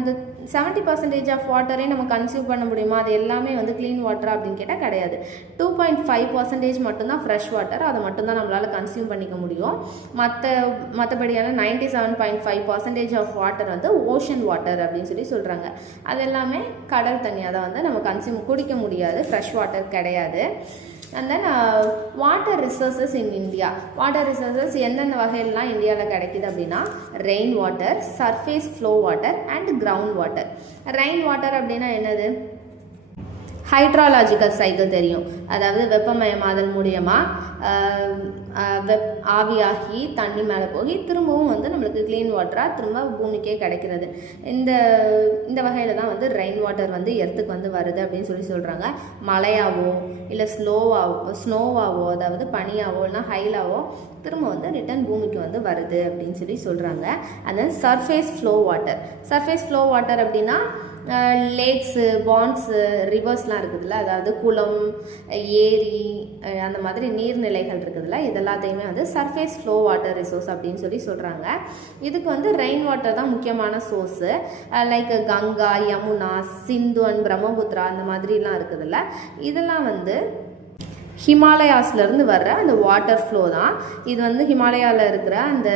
இந்த 70% ஆஃப் வாட்டரே நம்ம கன்சியூம் பண்ண முடியுமா, அது எல்லாமே வந்து க்ளீன் வாட்டர் அப்படின்னு கேட்டால் கிடையாது. 2.5% மட்டும்தான் ஃப்ரெஷ் வாட்டர், அதை மட்டும்தான் நம்மளால் கன்சியூம் பண்ணிக்க முடியும். மற்றபடியான 97.5% ஆஃப் வாட்டர் வந்து ஓஷன் வாட்டர் அப்படின்னு சொல்லி சொல்கிறாங்க. அது எல்லாமே கடல் தண்ணியாக தான் வந்து நம்ம குடிக்க முடியாது, ஃப்ரெஷ் வாட்டர் கிடையாது. And then water resources in India. Water resources எந்தெந்த வகையிலலாம் இந்தியாவில் கிடைக்கிது அப்படின்னா rain water, surface flow water and ground water. Rain water அப்படின்னா என்னது? ஹைட்ராலாஜிக்கல் சைக்கிள் தெரியும். அதாவது வெப்பமயமாதல் மூலியமாக ஆவியாகி தண்ணி மேலே போய் திரும்பவும் வந்து நம்மளுக்கு க்ளீன் வாட்டராக திரும்ப பூமிக்கே கிடைக்கிறது. இந்த வகையில் தான் வந்து ரெயின் வாட்டர் வந்து எர்த்துக்கு வந்து வருது அப்படின்னு சொல்கிறாங்க. மழையாவோ இல்லை ஸ்னோவாவோ அதாவது பனியாவோ இல்லைனா ஹைலாவோ திரும்ப வந்து ரிட்டன் பூமிக்கு வந்து வருது அப்படின்னு சொல்கிறாங்க. And then surface flow water. Surface flow water அப்படின்னா லேக்ஸு, பாண்ட்ஸு, ரிவர்ஸ்லாம் இருக்குதுல்ல, அதாவது குளம், ஏரி, அந்த மாதிரி நீர்நிலைகள் இருக்குதுல்ல, இதெல்லாத்தையுமே வந்து சர்ஃபேஸ் ஃப்ளோ வாட்டர் ரிசோர்ஸ் அப்படின்னு சொல்கிறாங்க. இதுக்கு வந்து ரெயின் வாட்டர் தான் முக்கியமான source. Like Ganga, Yamuna, Sindhu and Brahmaputra அந்த மாதிரிலாம் இருக்குதுல்ல, இதெல்லாம் வந்து ஹிமாலயாஸ்லேருந்து வர்ற அந்த வாட்டர் ஃப்ளோ தான். இது வந்து ஹிமாலயாவில் இருக்கிற அந்த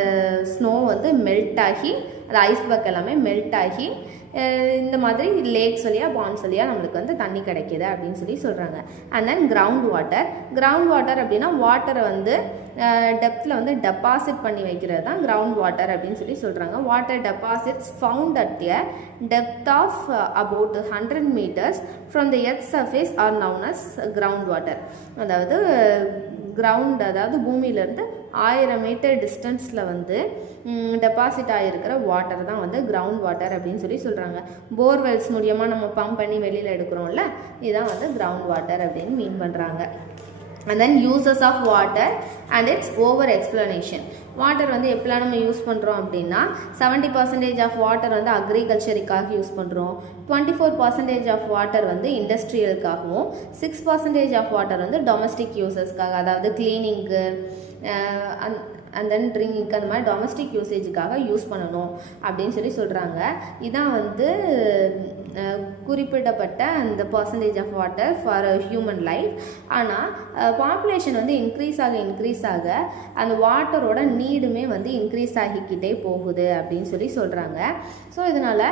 ஸ்னோ வந்து மெல்ட் ஆகி, அது ஐஸ்பர்க் எல்லாமே மெல்ட் ஆகி இந்த மாதிரி லேக்ஸ் வழியாக, பாண்ட்ஸ் வழியாக நம்மளுக்கு வந்து தண்ணி கிடைக்கிது அப்படின்னு சொல்கிறாங்க. And then ground water. Ground water அப்படின்னா வாட்டரை வந்து டெப்த்தில் வந்து டெபாசிட் பண்ணி வைக்கிறது தான் கிரவுண்ட் வாட்டர் அப்படின்னு சொல்கிறாங்க. Water deposits found at a depth of about 100 meters from the earth surface are known as ground water. அதாவது கிரவுண்ட், அதாவது பூமியிலேருந்து 1000 மீட்டர் டிஸ்டன்ஸில் வந்து டெபாசிட் ஆகிருக்கிற வாட்டர் தான் வந்து கிரவுண்ட் வாட்டர் அப்படின்னு சொல்கிறாங்க. போர்வெல்ஸ் மூலியமாக நம்ம பம்ப் பண்ணி வெளியில் எடுக்கிறோம்ல, இதுதான் வந்து கிரவுண்ட் வாட்டர் அப்படின்னு மீன் பண்ணுறாங்க. And then uses of water and its over explanation. Water வந்து எப்படிலாம் நம்ம யூஸ் பண்ணுறோம் அப்படின்னா 70% ஆஃப் வாட்டர் வந்து அக்ரிகல்ச்சருக்காக யூஸ் பண்ணுறோம், 24% ஆஃப் வாட்டர் வந்து இண்டஸ்ட்ரியலுக்காகவும், 6% ஆஃப் வாட்டர் வந்து டொமஸ்டிக் யூசஸ்க்காக, அதாவது கிளீனிங்கு அண்ட் தென் ட்ரிங்கிங்க்கு, அந்த மாதிரி டொமஸ்டிக் யூசேஜுக்காக யூஸ் பண்ணணும் அப்படின்னு சொல்கிறாங்க. இதான் வந்து குறிப்பிடப்பட்ட அந்த percentage of water for human life. ஆனால் பாப்புலேஷன் வந்து இன்க்ரீஸ் ஆக அந்த வாட்டரோட நீடுமே வந்து இன்க்ரீஸ் ஆகிக்கிட்டே போகுது அப்படின்னு சொல்கிறாங்க. ஸோ இதனால்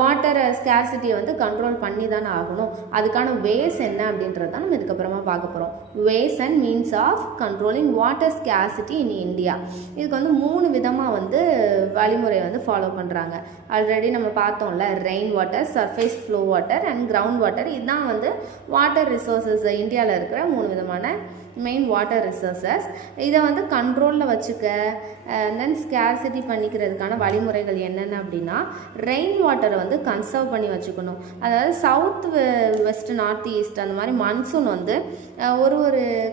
வாட்டர் ஸ்கேர்சிட்டியை வந்து கண்ட்ரோல் பண்ணி தானே ஆகணும். அதுக்கான வேஸ் என்ன அப்படின்றது தான் நம்ம இதுக்கப்புறமா பார்க்க போகிறோம். Ways and means of controlling water scarcity in India. இதுக்கு வந்து 3 விதமாக வந்து வழிமுறையை வந்து ஃபாலோ பண்ணுறாங்க. ஆல்ரெடி நம்ம பார்த்தோம்ல, rain water, surface flow water and ground water. இதுதான் வந்து வாட்டர் ரிசோர்ஸஸ் இந்தியாவில் இருக்கிற 3 விதமான மெயின் வாட்டர் ரிசோர்ஸஸ். இதை வந்து கண்ட்ரோலில் வச்சுக்க தென் ஸ்கேர்சிட்டி பண்ணிக்கிறதுக்கான வழிமுறைகள் என்னென்ன அப்படின்னா, ரெயின் வாட்டரை வந்து கன்சர்வ் பண்ணி வச்சுக்கணும். அதாவது சவுத் வெஸ்ட், நார்த் ஈஸ்ட் அந்த மாதிரி மன்சூன் வந்து ஒரு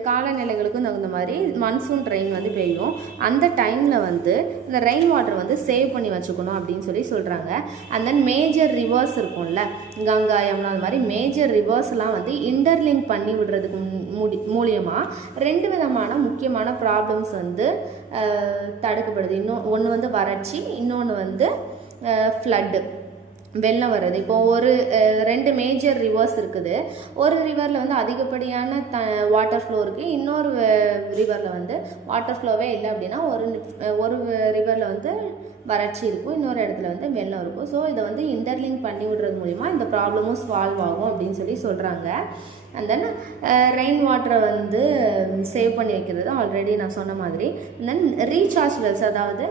காலநிலைகளுக்கும் தகுந்த மாதிரி மன்சூன் ரெயின் வந்து பெய்யும். அந்த டைமில் வந்து இந்த ரெயின் வாட்டர் வந்து சேவ் பண்ணி வச்சுக்கணும் அப்படின்னு சொல்கிறாங்க. அண்ட் தென் மேஜர் ரிவர்ஸ் இருக்கும்ல, கங்கா, யமுனா, அந்த மாதிரி மேஜர் ரிவர்ஸ்லாம் வந்து இன்டர்லிங்க் பண்ணி விடுறதுக்கு மூலியமாக 2 விதமான முக்கியமான ப்ராப்ளம்ஸ் வந்து தடுக்கப்படுது. ஒன்று வந்து வறட்சி, இன்னொன்று வந்து ஃப்ளட்டு, வெள்ளம் வருது. இப்போ 2 மேஜர் ரிவர்ஸ் இருக்குது. ஒரு ரிவரில் வந்து அதிகப்படியான வாட்டர் ஃப்ளோ இருக்குது, இன்னொரு ரிவரில் வந்து வாட்டர் ஃப்ளோவே இல்லை அப்படின்னா ஒரு ரிவரில் வந்து வறட்சி இருக்கும், இன்னொரு இடத்துல வந்து வெள்ளம் இருக்கும். ஸோ இதை வந்து இன்டர்லிங்க் பண்ணி விடுறது மூலிமா இந்த ப்ராப்ளமும் சால்வ் ஆகும் அப்படின்னு சொல்கிறாங்க. அண்ட் தென் ரெயின் வாட்டரை வந்து சேவ் பண்ணி வைக்கிறது ஆல்ரெடி நான் சொன்ன மாதிரி. அண்ட் தென் ரீசார்ஜ் வெல்ஸ், அதாவது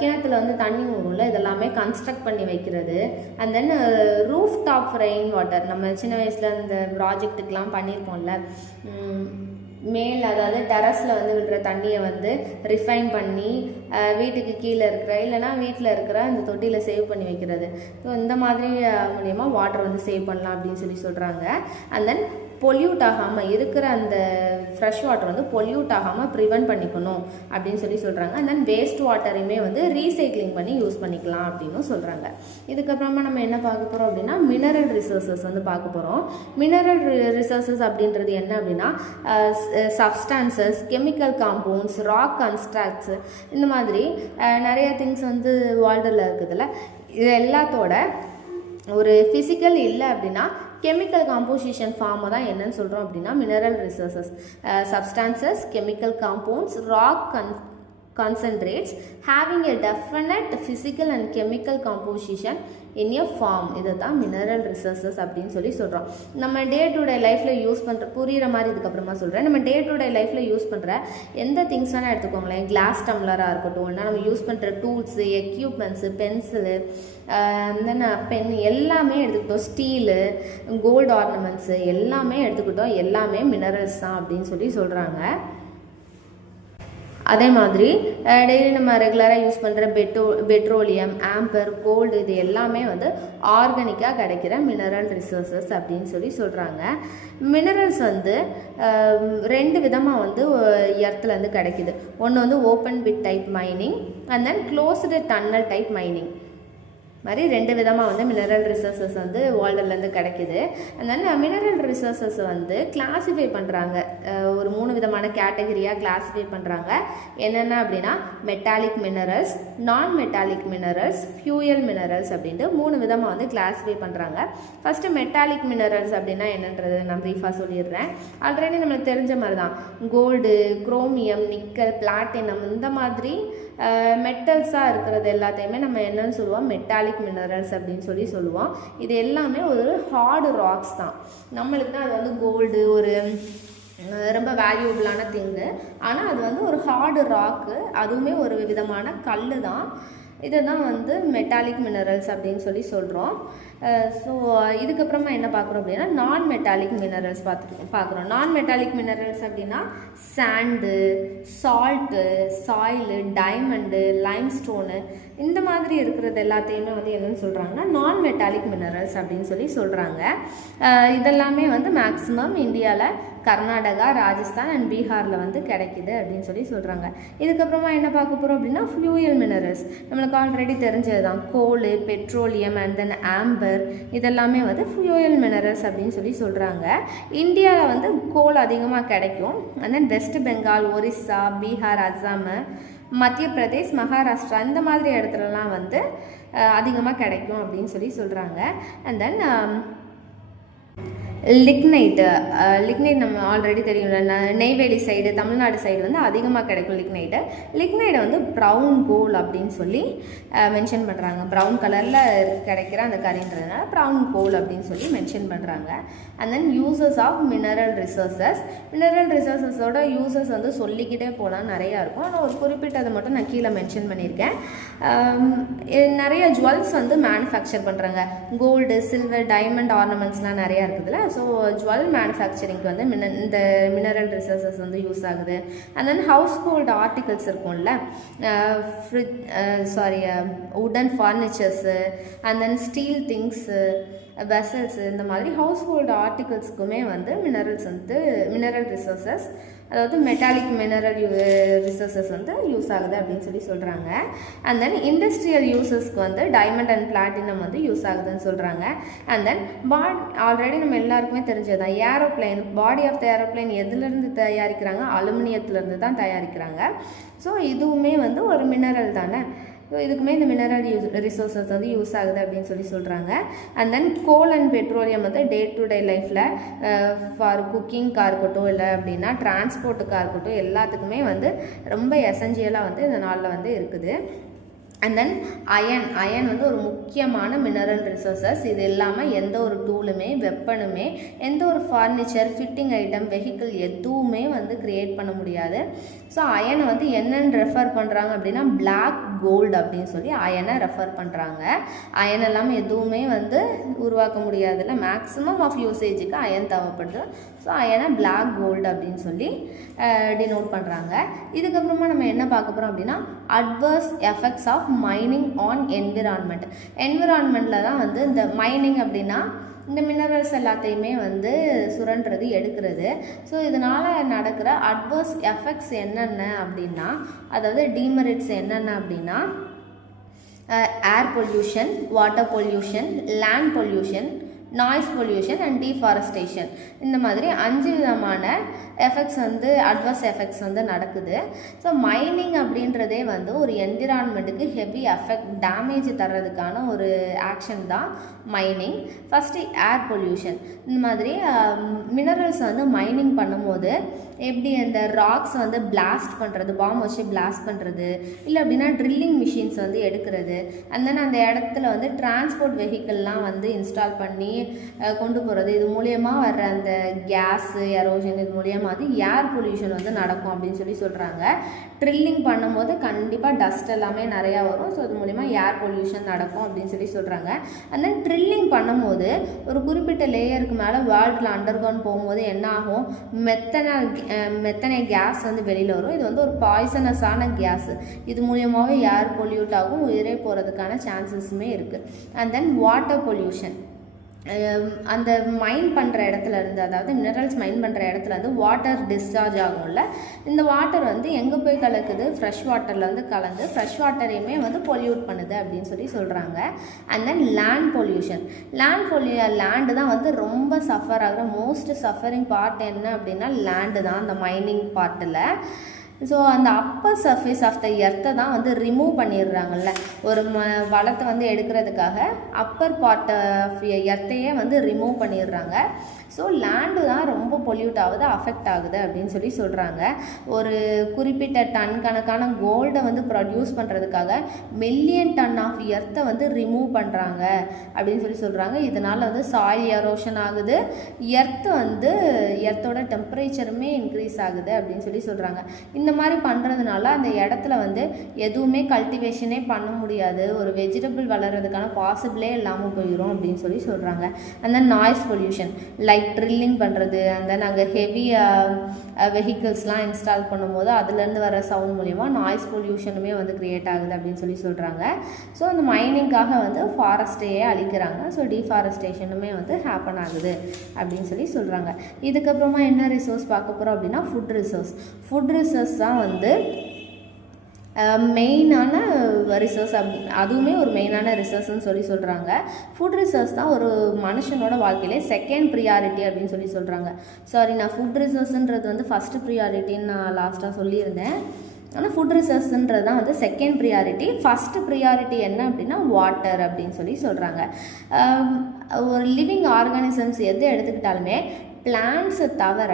கிணத்துல வந்து தண்ணி ஊறும்ல, இதெல்லாமே கன்ஸ்ட்ரக்ட் பண்ணி வைக்கிறது. And then roof top rain water, நம்ம சின்ன வயசில் இந்த ப்ராஜெக்ட்டுக்கெலாம் பண்ணியிருப்போம்ல, அதாவது டெரஸில் வந்து விடுற தண்ணியை வந்து ரிஃபைன் பண்ணி வீட்டுக்கு கீழே இருக்கிற இல்லைனா வீட்டில் இருக்கிற அந்த தொட்டியில் சேவ் பண்ணி வைக்கிறது. ஸோ இந்த மாதிரி மூலியமாக வாட்டர் வந்து சேவ் பண்ணலாம் அப்படின்னு சொல்கிறாங்க. அண்ட் தென் பொல்யூட் ஆகாமல் இருக்கிற அந்த ஃப்ரெஷ் வாட்டர் வந்து பொல்யூட் ஆகாமல் ப்ரிவென்ட் பண்ணிக்கணும் அப்படின்னு சொல்கிறாங்க. அண்ட் தென் வேஸ்ட் வாட்டரையுமே வந்து ரீசைக்ளிங் பண்ணி யூஸ் பண்ணிக்கலாம் அப்படின்னு சொல்கிறாங்க. இதுக்கப்புறமா நம்ம என்ன பார்க்க போகிறோம் அப்படின்னா, மினரல் ரிசோர்ஸஸ் வந்து பார்க்க போகிறோம். மினரல் ரிசோர்ஸஸ் அப்படின்றது என்ன அப்படின்னா, substances, chemical compounds, rock constructs, இந்த மாதிரி நிறைய திங்ஸ் வந்து வேர்ல்டில் இருக்குதுல்ல, இது எல்லாத்தோட ஒரு ஃபிசிக்கல் இல்லை அப்படின்னா கெமிக்கல் காம்போசிஷன் ஃபார்மை தான் என்னன்னு சொல்கிறோம் அப்படின்னா mineral resources. Substances, chemical compounds, concentrates having a definite physical and chemical composition in a form. இதுதான் மினரல் ரிசோர்ஸஸ் அப்படின்னு சொல்கிறோம். நம்ம டே டு டே லைஃப்பில் யூஸ் பண்ணுற புரிகிற மாதிரி இதுக்கப்புறமா சொல்கிறேன். நம்ம டே டு டே லைஃப்பில் யூஸ் பண்ணுற எந்த திங்ஸ் வேணால் எடுத்துக்கோங்களேன். கிளாஸ் டம்ளராக இருக்கட்டும், இல்லைனா நம்ம யூஸ் பண்ணுற டூல்ஸு, எக்யூப்மெண்ட்ஸு, பென்சிலு, தென் பென் எல்லாமே எடுத்துக்கிட்டோம். ஸ்டீலு, கோல்டு ஆர்னமெண்ட்ஸு எல்லாமே எடுத்துக்கிட்டோம். எல்லாமே மினரல்ஸ் தான் அப்படின்னு சொல்கிறாங்க. அதே மாதிரி டெய்லி நம்ம ரெகுலராக யூஸ் பண்ணுற பெட்ரோலியம், ஆம்பர், கோல்டு இது எல்லாமே வந்து ஆர்கானிக்காக கிடைக்கிற மினரல் ரிசோர்ஸஸ் அப்படின்னு சொல்கிறாங்க. மினரல்ஸ் வந்து 2 விதமாக வந்து எர்த்துலேருந்து கிடைக்குது. ஒன்று வந்து open bit type mining and then closed tunnel type mining மாதிரி 2 விதமாக வந்து மினரல் ரிசோர்ஸஸ் வந்து வேர்ல்டுலேருந்து கிடைக்குது. அதனால மினரல் ரிசோர்ஸஸ் வந்து கிளாஸிஃபை பண்ணுறாங்க. ஒரு 3 விதமான கேட்டகரியாக கிளாஸிஃபை பண்ணுறாங்க. என்னென்ன அப்படின்னா மெட்டாலிக் மினரல்ஸ், நான் மெட்டாலிக் மினரல்ஸ், ஃபியூயல் மினரல்ஸ் அப்படின்ட்டு 3 விதமாக வந்து கிளாஸிஃபை பண்ணுறாங்க. ஃபஸ்ட்டு மெட்டாலிக் மினரல்ஸ் அப்படின்னா என்னன்றது நான் ப்ரீஃபாக சொல்லிடுறேன். ஆல்ரெடி நம்மளுக்கு தெரிஞ்ச மாதிரி தான் கோல்டு, குரோமியம், நிக்கல், பிளாட்டினம் இந்த மாதிரி மெட்டல்ஸாக இருக்கிறது எல்லாத்தையுமே நம்ம என்னன்னு சொல்லுவோம், மெட்டாலிக் மினரல்ஸ் அப்படின்னு சொல்லுவோம். இது எல்லாமே ஒரு ஹார்டு ராக்ஸ் தான். நம்மளுக்கு தான் அது வந்து கோல்டு ஒரு ரொம்ப வேல்யூபிளான திங்கு, ஆனால் அது வந்து ஒரு ஹார்டு ராக்கு, அதுவுமே ஒரு விதமான கல் தான். இதை தான் வந்து மெட்டாலிக் மினரல்ஸ் அப்படின்னு சொல்கிறோம். ஸோ இதுக்கப்புறமா என்ன பார்க்குறோம் அப்படின்னா நான் மெட்டாலிக் மினரல்ஸ் பார்க்குறோம். நான் மெட்டாலிக் மினரல்ஸ் அப்படின்னா சாண்டு, சால்ட்டு, சாயிலு, டைமண்டு, லைம்ஸ்டோனு இந்த மாதிரி இருக்கிறது எல்லாத்தையுமே வந்து என்னென்னு சொல்கிறாங்கன்னா நான் மெட்டாலிக் மினரல்ஸ் அப்படின்னு சொல்கிறாங்க. இதெல்லாமே வந்து மேக்ஸிமம் இந்தியாவில் கர்நாடகா, ராஜஸ்தான் அண்ட் பீகாரில் வந்து கிடைக்குது அப்படின்னு சொல்கிறாங்க. இதுக்கப்புறமா என்ன பார்க்க போகிறோம் அப்படின்னா ஃப்ளூயல் மினரல்ஸ். நம்மளுக்கு ஆல்ரெடி தெரிஞ்சது தான் கோல், பெட்ரோலியம் அண்ட் தென் ஆம்பர் இதெல்லாமே வந்து ஃப்ளூயல் மினரல்ஸ் அப்படின்னு சொல்கிறாங்க. இந்தியாவில் வந்து கோல் அதிகமாக கிடைக்கும். And then west Bengal, Orissa, Bihar, Assam, மத்திய பிரதேஷ், மகாராஷ்டிரா இந்த மாதிரி இடத்துலலாம் வந்து அதிகமாக கிடைக்கும் அப்படின்னு சொல்கிறாங்க. அண்ட் தென் லிக்னைட்டு நம்ம ஆல்ரெடி தெரியும்ல, நெய்வேலி சைடு, தமிழ்நாடு சைடு வந்து அதிகமாக கிடைக்கும் லிக்னைட்டு. லிக்னைடை வந்து ப்ரௌன் கோல் அப்படின்னு மென்ஷன் பண்ணுறாங்க. ப்ரௌன் கலரில் கிடைக்கிற அந்த கரின்றதுனால ப்ரௌன் கோல் அப்படின்னு மென்ஷன் பண்ணுறாங்க. And then uses of mineral resources. Mineral ரிசோர்ஸஸோட யூசஸ் வந்து சொல்லிக்கிட்டே போகலாம், நிறையா இருக்கும். ஆனால் ஒரு குறிப்பிட்டதை மட்டும் நான் கீழே மென்ஷன் பண்ணியிருக்கேன். நிறைய ஜுவல்ஸ் வந்து மேனுஃபேக்சர் பண்ணுறாங்க. கோல்டு, சில்வர், டைமண்ட் ஆர்னமெண்ட்ஸ்லாம் நிறையா இருக்குதுல்ல. ஸோ ஜுவல் மேனுஃபேக்சரிங்க்கு வந்து இந்த மினரல் ரிசோர்ஸஸ் வந்து யூஸ் ஆகுது. And then household articles இருக்கும்ல, உடன் furnitures and then steel things, vessels இந்த மாதிரி ஹவுஸ் ஹோல்டு ஆர்டிகல்ஸுக்குமே வந்து மினரல் ரிசோர்ஸஸ், அதாவது மெட்டாலிக் மினரல் ரிசோர்ஸஸ் வந்து யூஸ் ஆகுது அப்படின்னு சொல்கிறாங்க. அண்ட் தென் இண்டஸ்ட்ரியல் யூசஸ்க்கு வந்து டைமண்ட் அண்ட் பிளாட்டினம் வந்து யூஸ் ஆகுதுன்னு சொல்கிறாங்க. அண்ட் தென் ஆல்ரெடி நம்ம எல்லாருக்குமே தெரிஞ்சதுதான் aeroplane, body of the aeroplane எதுலேருந்து தயாரிக்கிறாங்க, அலுமினியத்துலேருந்து தான் தயாரிக்கிறாங்க. ஸோ இதுவுமே வந்து ஒரு மினரல் தானே. ஸோ இதுக்குமே இந்த மினரல் ரிசோர்ஸஸ் வந்து யூஸ் ஆகுது அப்படின்னு சொல்கிறாங்க. And then goal and petroleum வந்து டே டு டே லைஃப்பில் ஃபார் குக்கிங்காக இருக்கட்டும், இல்லை அப்படின்னா டிரான்ஸ்போர்ட்டுக்காக இருக்கட்டும், எல்லாத்துக்குமே வந்து ரொம்ப எசென்சியலாக வந்து இந்த நாளில் வந்து இருக்குது. அண்ட் தென் அயன் வந்து ஒரு முக்கியமான மினரல் ரிசோர்ஸஸ். இது இல்லாமல் எந்த ஒரு டூலுமே, வெப்பனுமே, எந்த ஒரு ஃபர்னிச்சர், ஃபிட்டிங் ஐட்டம், வெஹிக்கிள் எதுவுமே வந்து க்ரியேட் பண்ண முடியாது. ஸோ அயனை வந்து என்னென்னு ரெஃபர் பண்ணுறாங்க அப்படின்னா பிளாக் கோல்டு அப்படின்னு அயனை ரெஃபர் பண்ணுறாங்க. அயன் இல்லாமல் எதுவுமே வந்து உருவாக்க முடியாதுல்ல, மேக்ஸிமம் ஆஃப் யூசேஜுக்கு அயன் தேவைப்படுது. ஸோ அயனை பிளாக் கோல்டு அப்படின்னு டினோட் பண்ணுறாங்க. இதுக்கப்புறமா நம்ம என்ன பார்க்க போகிறோம் அப்படின்னா adverse effects of mining on environment. என்விரான்மெண்ட்டில் தான் வந்து இந்த மைனிங் அப்படின்னா இந்த மினரல்ஸ் எல்லாத்தையுமே வந்து சுரண்டுறது, எடுக்கிறது. ஸோ இதனால் நடக்கிற அட்வர்ஸ் எஃபெக்ட்ஸ் என்னென்ன அப்படின்னா, அதாவது டிமெரிட்ஸ் என்னென்ன அப்படின்னா air pollution, water pollution, land pollution, noise pollution and deforestation. இந்த மாதிரி 5 விதமான எஃபெக்ட்ஸ் வந்து அட்வர்ஸ் எஃபெக்ட்ஸ் வந்து நடக்குது. ஸோ மைனிங் அப்படின்றதே வந்து ஒரு என்விரான்மெண்ட்டுக்கு ஹெவி எஃபெக்ட் டேமேஜ் தர்றதுக்கான ஒரு ஆக்ஷன் தான் மைனிங். First air pollution. இந்த மாதிரி மினரல்ஸ் வந்து மைனிங் பண்ணும்போது எப்படி அந்த ராக்ஸ் வந்து பிளாஸ்ட் பண்ணுறது, பாம் வச்சு பிளாஸ்ட் பண்ணுறது, இல்லை அப்படின்னா ட்ரில்லிங் மிஷின்ஸ் வந்து எடுக்கிறது, அண்ட் தென் அந்த இடத்துல வந்து டிரான்ஸ்போர்ட் வெஹிக்கிள்லாம் வந்து இன்ஸ்டால் பண்ணி கொண்டு போகிறது, இது மூலியமாக வர்ற அந்த கேஸு எரோஷன் இது மூலியமாக வந்து ஏர் பொல்யூஷன் வந்து நடக்கும் அப்படின்னு சொல்லி சொல்கிறாங்க. ட்ரில்லிங் பண்ணும்போது கண்டிப்பாக டஸ்ட் எல்லாமே நிறையா வரும். ஸோ அது மூலிமா ஏர் பொல்யூஷன் நடக்கும் அப்படின்னு சொல்லி சொல்கிறாங்க. அண்ட் தென் ட்ரில்லிங் பண்ணும்போது ஒரு குறிப்பிட்ட லேயருக்கு மேலே வேர்ல்டில் அண்டர்கிரவுண்ட் போகும்போது என்ன ஆகும், மெத்தனை கேஸ் வந்து வெளியில் வரும். இது வந்து ஒரு பாய்சனஸான கேஸ். இது மூலியமாகவே ஏர் பொல்யூட் ஆகும், உயிரே போகிறதுக்கான சான்சஸுமே இருக்குது. And then water pollution. அந்த மைன் பண்ணுற இடத்துல இருந்து, அதாவது மினரல்ஸ் மைன் பண்ணுற இடத்துல வந்து வாட்டர் டிஸ்சார்ஜ் ஆகும்ல, இந்த வாட்டர் வந்து எங்கே போய் கலக்குது, ஃப்ரெஷ் வாட்டரில் வந்து கலந்து ஃப்ரெஷ் வாட்டரையுமே வந்து பொல்யூட் பண்ணுது அப்படின்னு சொல்லி சொல்கிறாங்க. And then land pollution. Land தான் வந்து ரொம்ப சஃபர் ஆகிற மோஸ்ட் சஃபரிங் பார்ட் என்ன அப்படின்னா லேண்டு தான், அந்த மைனிங் பார்ட்டில். ஸோ அந்த அப்பர் சர்ஃபேஸ் ஆஃப் த எர்த்தை தான் வந்து ரிமூவ் பண்ணிடுறாங்கல்ல, ஒரு வளத்தை வந்து எடுக்கிறதுக்காக அப்பர் பார்ட் ஆஃப் எர்த்தையே வந்து ரிமூவ் பண்ணிடுறாங்க. ஸோ லேண்டு தான் ரொம்ப பொல்யூட் ஆகுது, அஃபெக்ட் ஆகுது அப்படின்னு சொல்லி சொல்கிறாங்க. ஒரு குறிப்பிட்ட டன் கணக்கான கோல்டை வந்து ப்ரொடியூஸ் பண்ணுறதுக்காக மில்லியன் டன் ஆஃப் எர்த்தை வந்து ரிமூவ் பண்ணுறாங்க அப்படின்னு சொல்லி சொல்கிறாங்க. இதனால் வந்து சாயில் எரோஷன் ஆகுது, எர்த்தோட டெம்பரேச்சருமே இன்க்ரீஸ் ஆகுது அப்படின்னு சொல்லி சொல்கிறாங்க. இந்த மாதிரி பண்ணுறதுனால அந்த இடத்துல வந்து எதுவுமே கல்டிவேஷனே பண்ண முடியாது, ஒரு வெஜிடபிள் வளர்கிறதுக்கான பாசிபிளே இல்லாமல் போயிடும் அப்படின்னு சொல்லி சொல்கிறாங்க. அந்த நாய்ஸ் பொல்யூஷன், லைக் ட்ரில்லிங் பண்ணுறது, அந்த நாங்கள் ஹெவி வெஹிக்கிள்ஸ்லாம் இன்ஸ்டால் பண்ணும்போது அதுலேருந்து வர சவுண்ட் மூலிமா நாய்ஸ் பொல்யூஷனுமே வந்து க்ரியேட் ஆகுது அப்படின்னு சொல்லி சொல்கிறாங்க. ஸோ அந்த மைனிங்காக வந்து ஃபாரஸ்ட்டையே அழிக்கிறாங்க. ஸோ டீஃபாரஸ்டேஷனுமே வந்து ஹேப்பன் ஆகுது அப்படின்னு சொல்லி சொல்கிறாங்க. இதுக்கப்புறமா என்ன ரிசோர்ஸ் பார்க்க போகிறோம் அப்படின்னா ஃபுட் ரிசோர்ஸ் தான் வந்து மெயினான ரிசோர்ஸ். அதுவுமே ஒரு மெயினான ரிசோர்ஸ்ன்னு சொல்லி சொல்கிறாங்க. ஃபுட் ரிசோர்ஸ் தான் ஒரு மனுஷனோட வாழ்க்கையிலே செகண்ட் ப்ரியாரிட்டி அப்படின்னு சொல்லி சொல்கிறாங்க. சாரி, நான் ஃபுட் ரிசோர்ஸ்ன்றது வந்து ஃபஸ்ட்டு ப்ரியாரிட்டின்னு நான் லாஸ்ட்டாக சொல்லியிருந்தேன். ஆனால் ஃபுட் ரிசோர்ஸ்ன்றது தான் வந்து செகண்ட் ப்ரியாரிட்டி. ஃபஸ்ட்டு ப்ரியாரிட்டி என்ன அப்படின்னா வாட்டர் அப்படின்னு சொல்லி சொல்கிறாங்க. ஒரு லிவிங் ஆர்கானிசம்ஸ் எது எடுத்துக்கிட்டாலுமே பிளான்ட்ஸை தவிர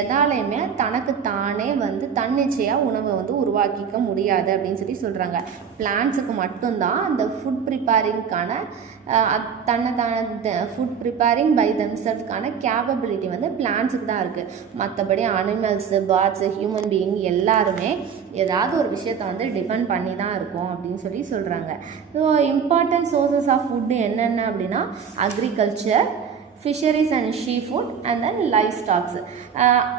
எதாலையுமே தனக்கு தானே வந்து தன்னிச்சையாக உணவை வந்து உருவாக்கிக்க முடியாது அப்படின்னு சொல்லி சொல்கிறாங்க. பிளான்ட்ஸுக்கு மட்டும்தான் அந்த ஃபுட் ப்ரிப்பேரிங்க்கான ஃபுட் ப்ரிப்பேரிங் பை தெம்செல்ஃப்கான கேப்பபிலிட்டி வந்து பிளான்ட்ஸுக்கு தான் இருக்குது. மற்றபடி அனிமல்ஸு, பேர்ட்ஸு, ஹியூமன் பீயிங் எல்லாருமே ஏதாவது ஒரு விஷயத்தை வந்து டிபெண்ட் பண்ணி தான் இருக்கும் அப்படின்னு சொல்லி சொல்கிறாங்க. So important sources of food என்னென்ன அப்படின்னா agriculture, fisheries and seafood and then livestocks.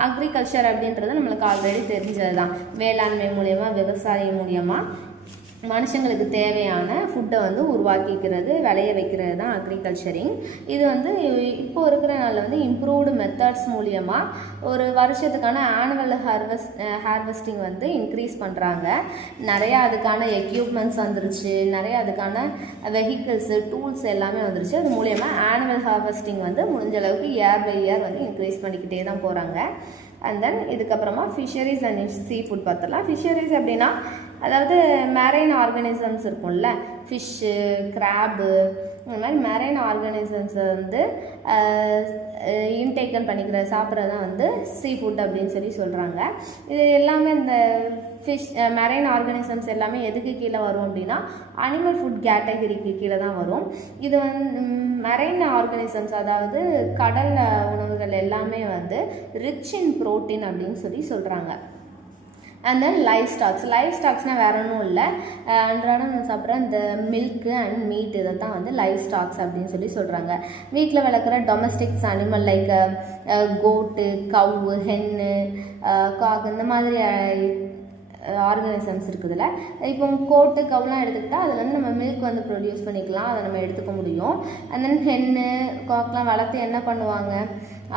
Agriculture அப்படின்றது நம்மளுக்கு ஆல்ரெடி தெரிஞ்சது தான். வேளாண்மை மூலியமாக, விவசாயம் மூலியமாக மனுஷங்களுக்கு தேவையான ஃபுட்டை வந்து உருவாக்கிக்கிறது, விளைய வைக்கிறது தான் அக்ரிகல்ச்சரிங். இது வந்து இப்போ இருக்கிற நாளில் வந்து இம்ப்ரூவ்டு மெத்தட்ஸ் மூலியமாக ஒரு வருஷத்துக்கான ஆனுவல் ஹார்வெஸ்டிங் வந்து இன்க்ரீஸ் பண்ணுறாங்க. நிறையா அதுக்கான எக்யூப்மெண்ட்ஸ் வந்துருச்சு, நிறையா அதுக்கான வெஹிக்கிள்ஸு, டூல்ஸ் எல்லாமே வந்துருச்சு. அது மூலியமாக ஆனுவல் ஹார்வெஸ்டிங் வந்து முடிஞ்ச அளவுக்கு இயர் பை இயர் வந்து இன்க்ரீஸ் பண்ணிக்கிட்டே தான் போகிறாங்க. அண்ட் தென் இதுக்கப்புறமா ஃபிஷரிஸ் அண்ட் சீ ஃபுட் பார்த்துடலாம். ஃபிஷரிஸ் அப்படின்னா அதாவது மெரைன் ஆர்கானிசம்ஸ் இருக்கும்ல, ஃபிஷ்ஷு, கிராப்பு, இந்த மாதிரி மெரைன் ஆர்கானிசம்ஸை வந்து இன்டேக்கன் சாப்பிட்றது தான் வந்து சீ ஃபுட் அப்படின்னு சொல்லி சொல்கிறாங்க. இது எல்லாமே இந்த ஃபிஷ் மெரைன் ஆர்கானிசம்ஸ் எல்லாமே எதுக்கு கீழே வரும் அப்படின்னா அனிமல் ஃபுட் கேட்டகரிக்கு கீழே தான் வரும். இது வந்து மெரைன் ஆர்கானிசம்ஸ், அதாவது கடல் உணவுகள் எல்லாமே வந்து ரிச் இன் ப்ரோட்டீன் அப்படின்னு சொல்லி சொல்கிறாங்க. அண்ட் தென் லைஃப் ஸ்டாக்ஸ்னால் வேற ஒன்றும் இல்லை, அன்றாடம் சாப்பிட்ற இந்த மில்க்கு அண்ட் மீட், இதை தான் வந்து லைஃப் ஸ்டாக்ஸ் அப்படின்னு சொல்லி சொல்கிறாங்க. வீட்டில் வளர்க்குற டொமஸ்டிக்ஸ் அனிமல் லைக் கோட்டு, கவு, ஹென்னு, காக், இந்த மாதிரி ஆர்கானிசம்ஸ் இருக்குதுல்ல. இப்போ கோட்டு, கவுலாம் எடுத்துக்கிட்டால் அதில் வந்து நம்ம மில்க் வந்து ப்ரொடியூஸ் பண்ணிக்கலாம், அதை நம்ம எடுத்துக்க முடியும். அண்ட் தென் ஹென்னு, காக்லாம் வளர்த்து என்ன பண்ணுவாங்க,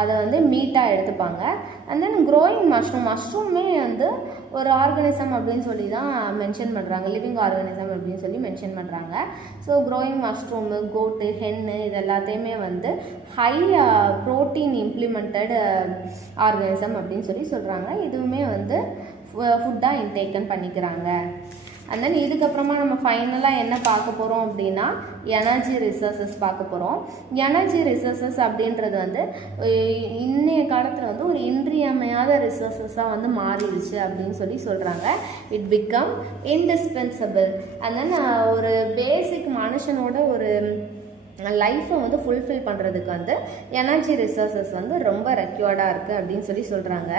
அதை வந்து மீட்டாக எடுத்துப்பாங்க. அண்ட் தென் க்ரோயிங் மஷ்ரூமே வந்து ஒரு ஆர்கானிசம் அப்படின்னு சொல்லி தான் மென்ஷன் பண்ணுறாங்க, லிவிங் ஆர்கானிசம் அப்படின்னு சொல்லி மென்ஷன் பண்ணுறாங்க. ஸோ க்ரோயிங் மஷ்ரூமு, கோட்டு, ஹென்னு இது எல்லாத்தையுமே வந்து ஹை ப்ரோட்டீன் இம்ப்ளிமெண்டட் ஆர்கானிசம் அப்படின்னு சொல்லி சொல்கிறாங்க. இதுவுமே வந்து ஃபுட்டாக இன்டேக்கன் பண்ணிக்கிறாங்க. அண்ட் தென் இதுக்கப்புறமா நம்ம ஃபைனலாக என்ன பார்க்க போகிறோம் அப்படின்னா எனர்ஜி ரிசோர்ஸஸ் பார்க்க போகிறோம். எனர்ஜி ரிசோர்ஸஸ் அப்படின்றது வந்து இன்றைய காலத்தில் வந்து ஒரு இன்றியமையாத ரிசோர்ஸஸாக வந்து மாறிடுச்சு அப்படின்னு சொல்லி சொல்கிறாங்க. It become indispensable. And then ஒரு பேசிக் மனுஷனோட ஒரு லைஃப்பை வந்து ஃபுல்ஃபில் பண்ணுறதுக்கு வந்து எனர்ஜி ரிசோர்ஸஸ் வந்து ரொம்ப ரெக்யூர்டாக இருக்குது அப்படின்னு சொல்லி சொல்கிறாங்க.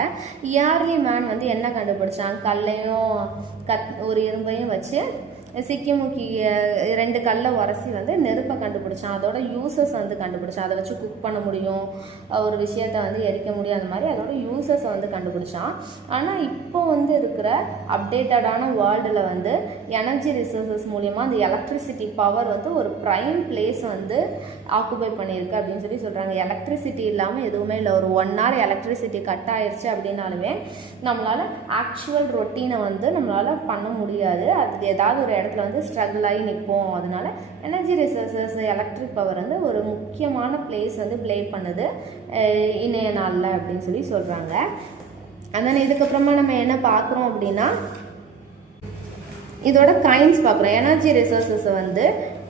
இயர்லி மேன் வந்து என்ன கண்டுபிடிச்சான், கல்லையும் ஒரு இரும்பையும் வச்சு சிக்கிமுக்கி 2 கல்லை உரசி வந்து நெருப்பை கண்டுபிடிச்சான். அதோட யூசஸ் வந்து கண்டுபிடிச்சான். அதை வச்சு குக் பண்ண முடியும், ஒரு விஷயத்தை வந்து எரிக்க முடியும், அந்த மாதிரி அதோட யூசஸை வந்து கண்டுபிடிச்சான். ஆனால் இப்போ வந்து இருக்கிற அப்டேட்டடான வேர்ல்டில் வந்து எனர்ஜி ரிசோர்ஸஸ் மூலிமா அந்த எலக்ட்ரிசிட்டி பவர் வந்து ஒரு ப்ரைம் பிளேஸ் வந்து ஆக்குபை பண்ணியிருக்கு அப்படின்னு சொல்லி சொல்கிறாங்க. எலக்ட்ரிசிட்டி இல்லாமல் எதுவுமே இல்லை. ஒரு 1 hour எலக்ட்ரிசிட்டி கட் ஆயிடுச்சு அப்படின்னாலுமே நம்மளால் ஆக்சுவல் ரொட்டீனை வந்து நம்மளால் பண்ண முடியாது. அதுக்கு ஏதாவது ஒரு இடத்துல வந்து ஸ்ட்ரகிள் ஆகி நிற்போம். அதனால எனர்ஜி ரிசோர்ஸஸ், எலக்ட்ரிக் பவர் வந்து ஒரு முக்கியமான பிளேஸ் வந்து ப்ளே பண்ணுது இன்றைய நாளில் அப்படின்னு சொல்லி சொல்கிறாங்க. அதனால் இதுக்கப்புறமா நம்ம என்ன பார்க்குறோம் அப்படின்னா இதோட கைண்ட்ஸ் பார்க்குறோம். எனர்ஜி ரிசோர்ஸஸை வந்து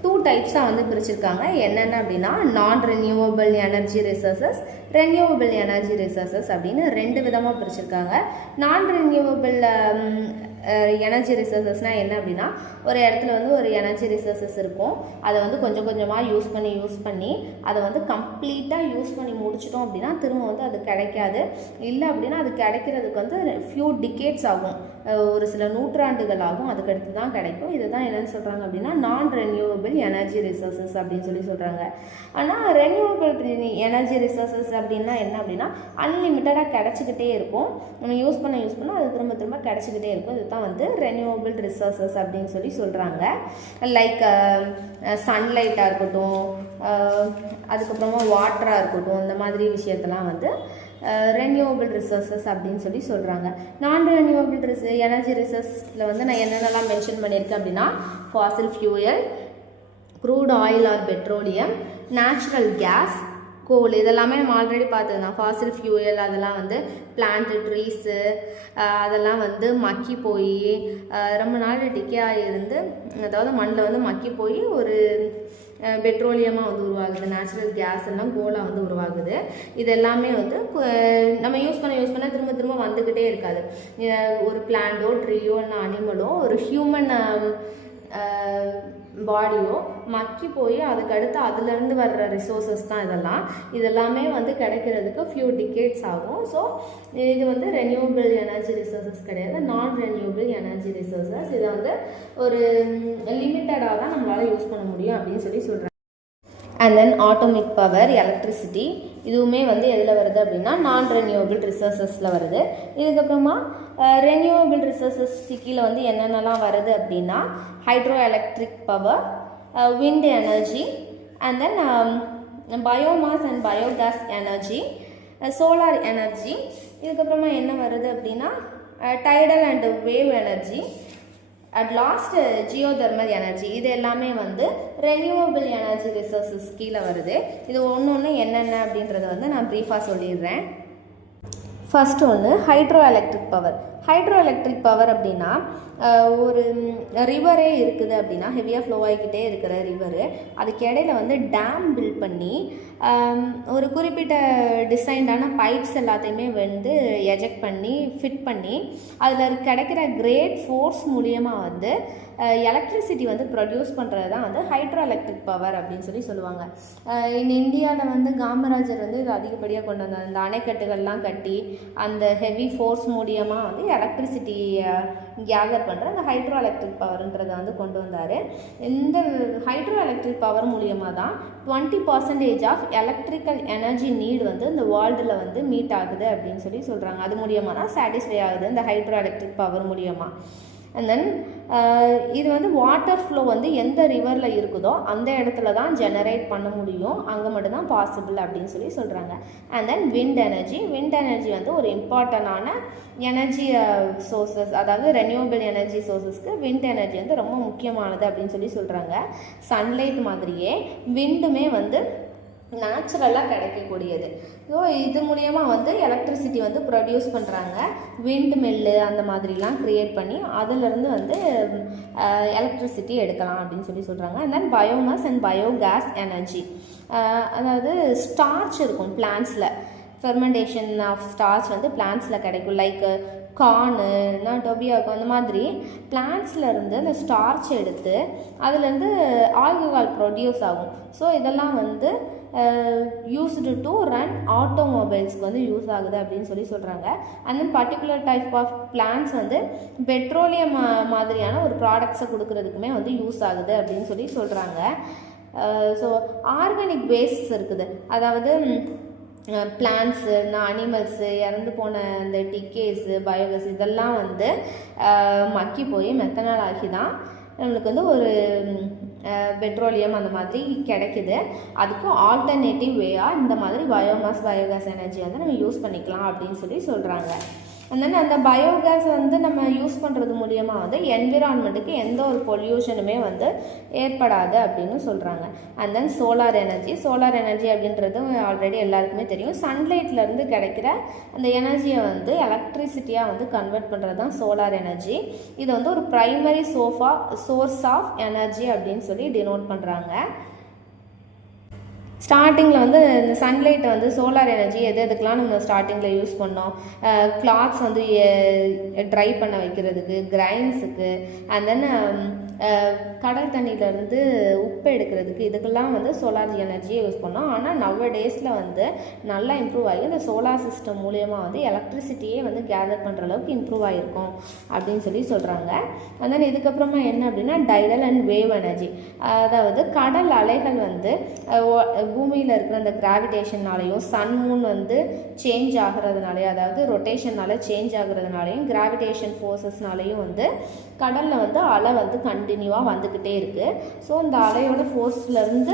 2 டைப்ஸாக வந்து பிரிச்சிருக்காங்க. என்னென்ன அப்படின்னா நான் renewable energy resources, renewable energy resources அப்படின்னு 2 விதமாக பிரிச்சிருக்காங்க. நான் ரெனியூவபிள் எனர்ஜி ரிசோர்ஸஸ்னால் என்ன அப்படின்னா ஒரு இடத்துல வந்து ஒரு எனர்ஜி ரிசோர்ஸஸ் இருக்கும். அதை வந்து கொஞ்சம் கொஞ்சமாக யூஸ் பண்ணி அதை வந்து கம்ப்ளீட்டாக யூஸ் பண்ணி முடிச்சிட்டோம் அப்படின்னா திரும்ப வந்து அது கிடைக்காது. இல்லை அப்படின்னா அது கிடைக்கிறதுக்கு வந்து ஃபியூ டிகேட்ஸ் ஆகும், ஒரு சில நூற்றாண்டுகள் ஆகும், அதுக்கடுத்து தான் கிடைக்கும். இதுதான் என்னென்னு சொல்கிறாங்க அப்படின்னா நான் ரெனியூவபிள் எனர்ஜி ரிசோர்ஸஸ் அப்படின்னு சொல்லி சொல்கிறாங்க. ஆனால் ரெனியூவபிள் எனர்ஜி ரிசோர்ஸஸ் அப்படின்னா என்ன அப்படின்னா அன்லிமிட்டடாக கிடச்சிக்கிட்டே இருக்கும். நம்ம யூஸ் பண்ண அது திரும்ப திரும்ப கிடச்சிக்கிட்டே இருக்கும். இதுதான் வந்து ரெனியூவபிள் ரிசோர்ஸஸ் அப்படின்னு சொல்லி சொல்கிறாங்க. லைக் சன்லைட்டாக இருக்கட்டும், அதுக்கப்புறமா வாட்டராக இருக்கட்டும், இந்த மாதிரி விஷயத்தெல்லாம் வந்து ரெனியூவபிள் ரிசோர்ஸஸ் அப்படின்னு சொல்லி சொல்கிறாங்க. நான் ரெனியூவபிள் எனர்ஜி ரிசோர்ஸில் வந்து நான் என்னென்னலாம் மென்ஷன் பண்ணியிருக்கேன் அப்படின்னா fossil fuel, crude oil or petroleum, natural gas, coal, இதெல்லாமே நம்ம ஆல்ரெடி பார்த்ததுதான். ஃபாசில் ஃபியூயல் அதெல்லாம் வந்து பிளான்ட்டு, ட்ரீஸு அதெல்லாம் வந்து மக்கி போய் ரொம்ப நாள் டிக்கே ஆகியிருந்து, அதாவது மண்ணில் வந்து மக்கி போய் ஒரு பெட்ரோலியமாக வந்து உருவாகுது. நேச்சுரல் கேஸ் எல்லாம் கோலாக வந்து உருவாகுது. இது எல்லாமே வந்து நம்ம யூஸ் பண்ண திரும்ப திரும்ப வந்துக்கிட்டே இருக்காது. ஒரு பிளான்ட்டோ, ட்ரீயோ, இல்லை அனிமலோ, ஒரு ஹியூமன் பாடியோ மக்கி போய் அதுக்கடுத்து அதுலேருந்து வர்ற ரிசோர்ஸஸ் தான் இதெல்லாமே வந்து கிடைக்கிறதுக்கு ஃபியூ டிகேட்ஸ் ஆகும். ஸோ இது வந்து ரெனியூவபிள் எனர்ஜி ரிசோர்ஸஸ் கிடையாது, நான் ரெனியூவபிள் எனர்ஜி ரிசோர்ஸஸ். இதை வந்து ஒரு லிமிட்டடாக தான் நம்மளால் யூஸ் பண்ண முடியும் அப்படின்னு சொல்லி சொல்கிறாங்க. And then atomic power, electricity, இதுவுமே வந்து எதில் வருது அப்படின்னா நான் ரெனியூவபிள் ரிசோர்ஸஸில் வருது. இதுக்கப்புறமா ரெனியூவபிள் ரிசோர்ஸஸ் கீழே வந்து என்னென்னலாம் வருது அப்படின்னா hydro electric power, wind energy, and then biomass and biogas energy, solar energy. இதுக்கப்புறமா என்ன வருது அப்படின்னா tidal and wave energy, at last geothermal energy. இது எல்லாமே வந்து ரெனியூவபிள் எனர்ஜி ரிசோர்ஸஸ் கீழே வருது. இது ஒன்று என்னென்ன அப்படின்றத வந்து நான் ப்ரீஃபாக சொல்லிடுறேன். ஃபஸ்ட்டு ஒன்று hydro electric power. Hydro electric power அப்படின்னா ஒரு ரிவரே இருக்குது அப்படின்னா ஹெவியாக ஃப்ளோ ஆகிக்கிட்டே இருக்கிற ரிவரு, அதுக்கு இடையில வந்து டேம் பில்ட் பண்ணி ஒரு குறிப்பிட்ட டிசைன்டான பைப்ஸ் எல்லாத்தையுமே வந்து எஜெக்ட் பண்ணி ஃபிட் பண்ணி அதில் கிடைக்கிற கிரேட் ஃபோர்ஸ் மூலியமாக வந்து எலக்ட்ரிசிட்டி வந்து ப்ரொடியூஸ் பண்ணுறது தான் வந்து ஹைட்ரோ எலக்ட்ரிக் பவர் அப்படின்னு சொல்லி சொல்லுவாங்க. இந்தியாவில் வந்து காமராஜர் வந்து இது அதிகப்படியாக கொண்டு வந்தார். இந்த அணைக்கட்டுகள்லாம் கட்டி அந்த ஹெவி ஃபோர்ஸ் மூலியமாக வந்து எலக்ட்ரிசிட்டி கேதர் பண்ணுற அந்த ஹைட்ரோ எலக்ட்ரிக் பவர்ன்றதை வந்து கொண்டு வந்தார். இந்த ஹைட்ரோ எலக்ட்ரிக் பவர் மூலியமாக தான் 20% ஆஃப் எலக்ட்ரிக்கல் எனர்ஜி நீட் வந்து இந்த வேர்ல்டில் வந்து மீட் ஆகுது அப்படின்னு சொல்லி சொல்கிறாங்க. அது மூலியமாக தான் சாட்டிஸ்ஃபை ஆகுது இந்த ஹைட்ரோ எலக்ட்ரிக் பவர் மூலியமாக. அண்ட் தென் இது வந்து வாட்டர் ஃப்ளோ வந்து எந்த ரிவரில் இருக்குதோ அந்த இடத்துல தான் ஜெனரேட் பண்ண முடியும், அங்கே மட்டும்தான் பாசிபிள் அப்படின்னு சொல்லி சொல்கிறாங்க. அண்ட் தென் விண்ட் எனர்ஜி வந்து ஒரு இம்பார்ட்டண்டான எனர்ஜி சோர்ஸஸ், அதாவது ரெனியூவபிள் எனர்ஜி சோர்ஸஸ்க்கு விண்ட் எனர்ஜி வந்து ரொம்ப முக்கியமானது அப்படின்னு சொல்லி சொல்கிறாங்க. சன்லைட் மாதிரியே விண்டுமே வந்து நேச்சுரலாக கிடைக்கக்கூடியது. ஸோ இது மூலயமா வந்து எலக்ட்ரிசிட்டி வந்து ப்ரொடியூஸ் பண்ணுறாங்க. விண்ட் மில்லு அந்த மாதிரிலாம் க்ரியேட் பண்ணி அதிலிருந்து வந்து எலக்ட்ரிசிட்டி எடுக்கலாம் அப்படின்னு சொல்லி சொல்கிறாங்க. And then biomass and biogas energy, அதாவது ஸ்டார்ச் இருக்கும் பிளான்ஸில், ஃபெர்மெண்டேஷன் ஆஃப் ஸ்டார்ச் வந்து பிளான்ஸில் கிடைக்கும். லைக் கார்னு டொபியாக்கோ அந்த மாதிரி பிளான்ட்ஸ்லேருந்து அந்த ஸ்டார்ச் எடுத்து அதுலேருந்து ஆல்கஹால் ப்ரொடியூஸ் ஆகும். ஸோ இதெல்லாம் வந்து யூஸ்டு டு ரன் ஆட்டோமொபைல்ஸ்க்கு வந்து யூஸ் ஆகுது அப்படின்னு சொல்லி சொல்கிறாங்க. And then particular type of plants வந்து பெட்ரோலியம் மாதிரியான ஒரு ப்ராடக்ட்ஸை கொடுக்கறதுக்குமே வந்து யூஸ் ஆகுது அப்படின்னு சொல்லி சொல்கிறாங்க. ஸோ ஆர்கானிக் வேஸ்ட்ஸ் இருக்குது, அதாவது பிளான்ட்ஸு, அனிமல்ஸு, இறந்து போன அந்த டிக்கேஸு, பயோகேஸ் இதெல்லாம் வந்து மக்கி போய் மெத்தனால் ஆகி தான் நம்மளுக்கு வந்து ஒரு பெட்ரோலியம் அந்த மாதிரி கிடைக்குது. அதுக்கும் ஆல்டர்னேட்டிவ் வேயாக இந்த மாதிரி பயோமாஸ் பயோகேஸ் எனர்ஜி வந்து நம்ம யூஸ் பண்ணிக்கலாம் அப்படின்னு சொல்லி சொல்கிறாங்க. அண்ட் தென் அந்த பயோகேஸ் வந்து நம்ம யூஸ் பண்ணுறது மூலியமாக வந்து என்விரான்மெண்ட்டுக்கு எந்த ஒரு பொல்யூஷனுமே வந்து ஏற்படாது அப்படின்னு சொல்கிறாங்க. அண்ட் தென் சோலார் எனர்ஜி அப்படின்றது ஆல்ரெடி எல்லாருக்குமே தெரியும். சன்லைட்லேருந்து கிடைக்கிற அந்த எனர்ஜியை வந்து எலக்ட்ரிசிட்டியாக வந்து கன்வெர்ட் பண்ணுறது தான் சோலார் எனர்ஜி. இது வந்து ஒரு ப்ரைமரி சோர்ஸ் ஆஃப் எனர்ஜி அப்படின்னு சொல்லி டினோட் பண்ணுறாங்க. ஸ்டார்டிங்கில் வந்து இந்த சன்லைட்டை வந்து சோலார் எனர்ஜி எதுக்கெலாம் நம்ம ஸ்டார்டிங்கில் யூஸ் பண்ணோம், கிளாத்ஸ் வந்து ட்ரை பண்ண வைக்கிறதுக்கு, கிரைன்ஸுக்கு, அண்ட் தென் கடல் தண்ணியிலேருந்து உப்பு எடுக்கிறதுக்கு, இதுக்கெல்லாம் வந்து சோலார் எனர்ஜியை யூஸ் பண்ணோம். ஆனால் நவ டேஸில் வந்து நல்லா இம்ப்ரூவ் ஆகி இந்த சோலார் சிஸ்டம் மூலயமா வந்து எலக்ட்ரிசிட்டியே வந்து கேதர் பண்ணுற அளவுக்கு இம்ப்ரூவ் ஆகிருக்கும் அப்படின்னு சொல்லி சொல்கிறாங்க. அண்ட் தென் இதுக்கப்புறமா என்ன அப்படின்னா டைடல் அண்ட் வேவ் எனர்ஜி, அதாவது கடல் அலைகள் வந்து பூமியில் இருக்கிற அந்த கிராவிடேஷன்னாலையும் சன் மூன் வந்து சேஞ்ச் ஆகிறதுனாலையும், அதாவது ரொட்டேஷனால் சேஞ்ச் ஆகிறதுனாலையும் கிராவிடேஷன் ஃபோர்ஸஸ்னாலையும் வந்து கடலில் வந்து அலை வந்து கண்டினியூவாக வந்துக்கிட்டே இருக்குது. ஸோ இந்த அலையோட ஃபோர்ஸ்லேருந்து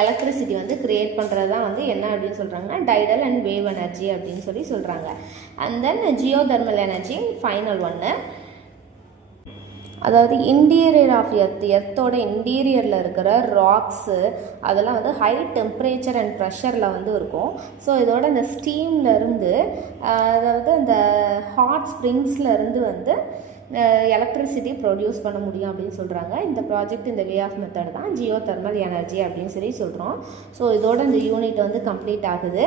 எலக்ட்ரிசிட்டி வந்து க்ரியேட் பண்ணுறது தான் வந்து என்ன அப்படின்னு சொல்கிறாங்கன்னா டைடல் அண்ட் வேவ் எனர்ஜி அப்படின்னு சொல்லி சொல்கிறாங்க. And then geothermal energy final ஒன்று, அதாவது இன்டீரியர் ஆஃப் எர்த்தோட இன்டீரியரில் இருக்கிற ராக்ஸு அதெல்லாம் வந்து ஹை டெம்பரேச்சர் அண்ட் ப்ரெஷரில் வந்து இருக்கும். ஸோ இதோட இந்த ஸ்டீம்லேருந்து, அதாவது அந்த ஹாட் ஸ்ப்ரிங்ஸ்லேருந்து வந்து எலக்ட்ரிசிட்டி ப்ரொடியூஸ் பண்ண முடியும் அப்படின்னு சொல்கிறாங்க. இந்த ப்ராஜெக்ட், இந்த வே ஆஃப் மெத்தட் தான் ஜியோதெர்மல் எனர்ஜி அப்படின்னு சொல்லி சொல்கிறோம். ஸோ இதோட இந்த யூனிட் வந்து கம்ப்ளீட் ஆகுது.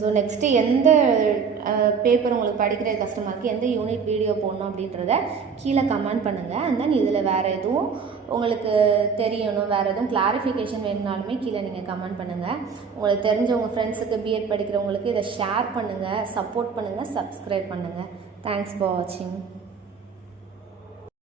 ஸோ நெக்ஸ்ட்டு எந்த பேப்பர் உங்களுக்கு படிக்கிறது கஷ்டமாக இருக்குது, எந்த யூனிட் வீடியோ போடணும் அப்படின்றத கீழே கமெண்ட் பண்ணுங்கள். அண்ட் தென் இதில் வேறு எதுவும் உங்களுக்கு தெரியணும், வேறு எதுவும் கிளாரிஃபிகேஷன் வேணுனாலுமே கீழே நீங்கள் கமெண்ட் பண்ணுங்கள். உங்களுக்கு தெரிஞ்சவங்க ஃப்ரெண்ட்ஸுக்கு பிஎட் படிக்கிறவங்களுக்கு இதை ஷேர் பண்ணுங்கள், சப்போர்ட் பண்ணுங்கள், சப்ஸ்கிரைப் பண்ணுங்கள். தேங்க்ஸ் ஃபார் வாட்சிங்.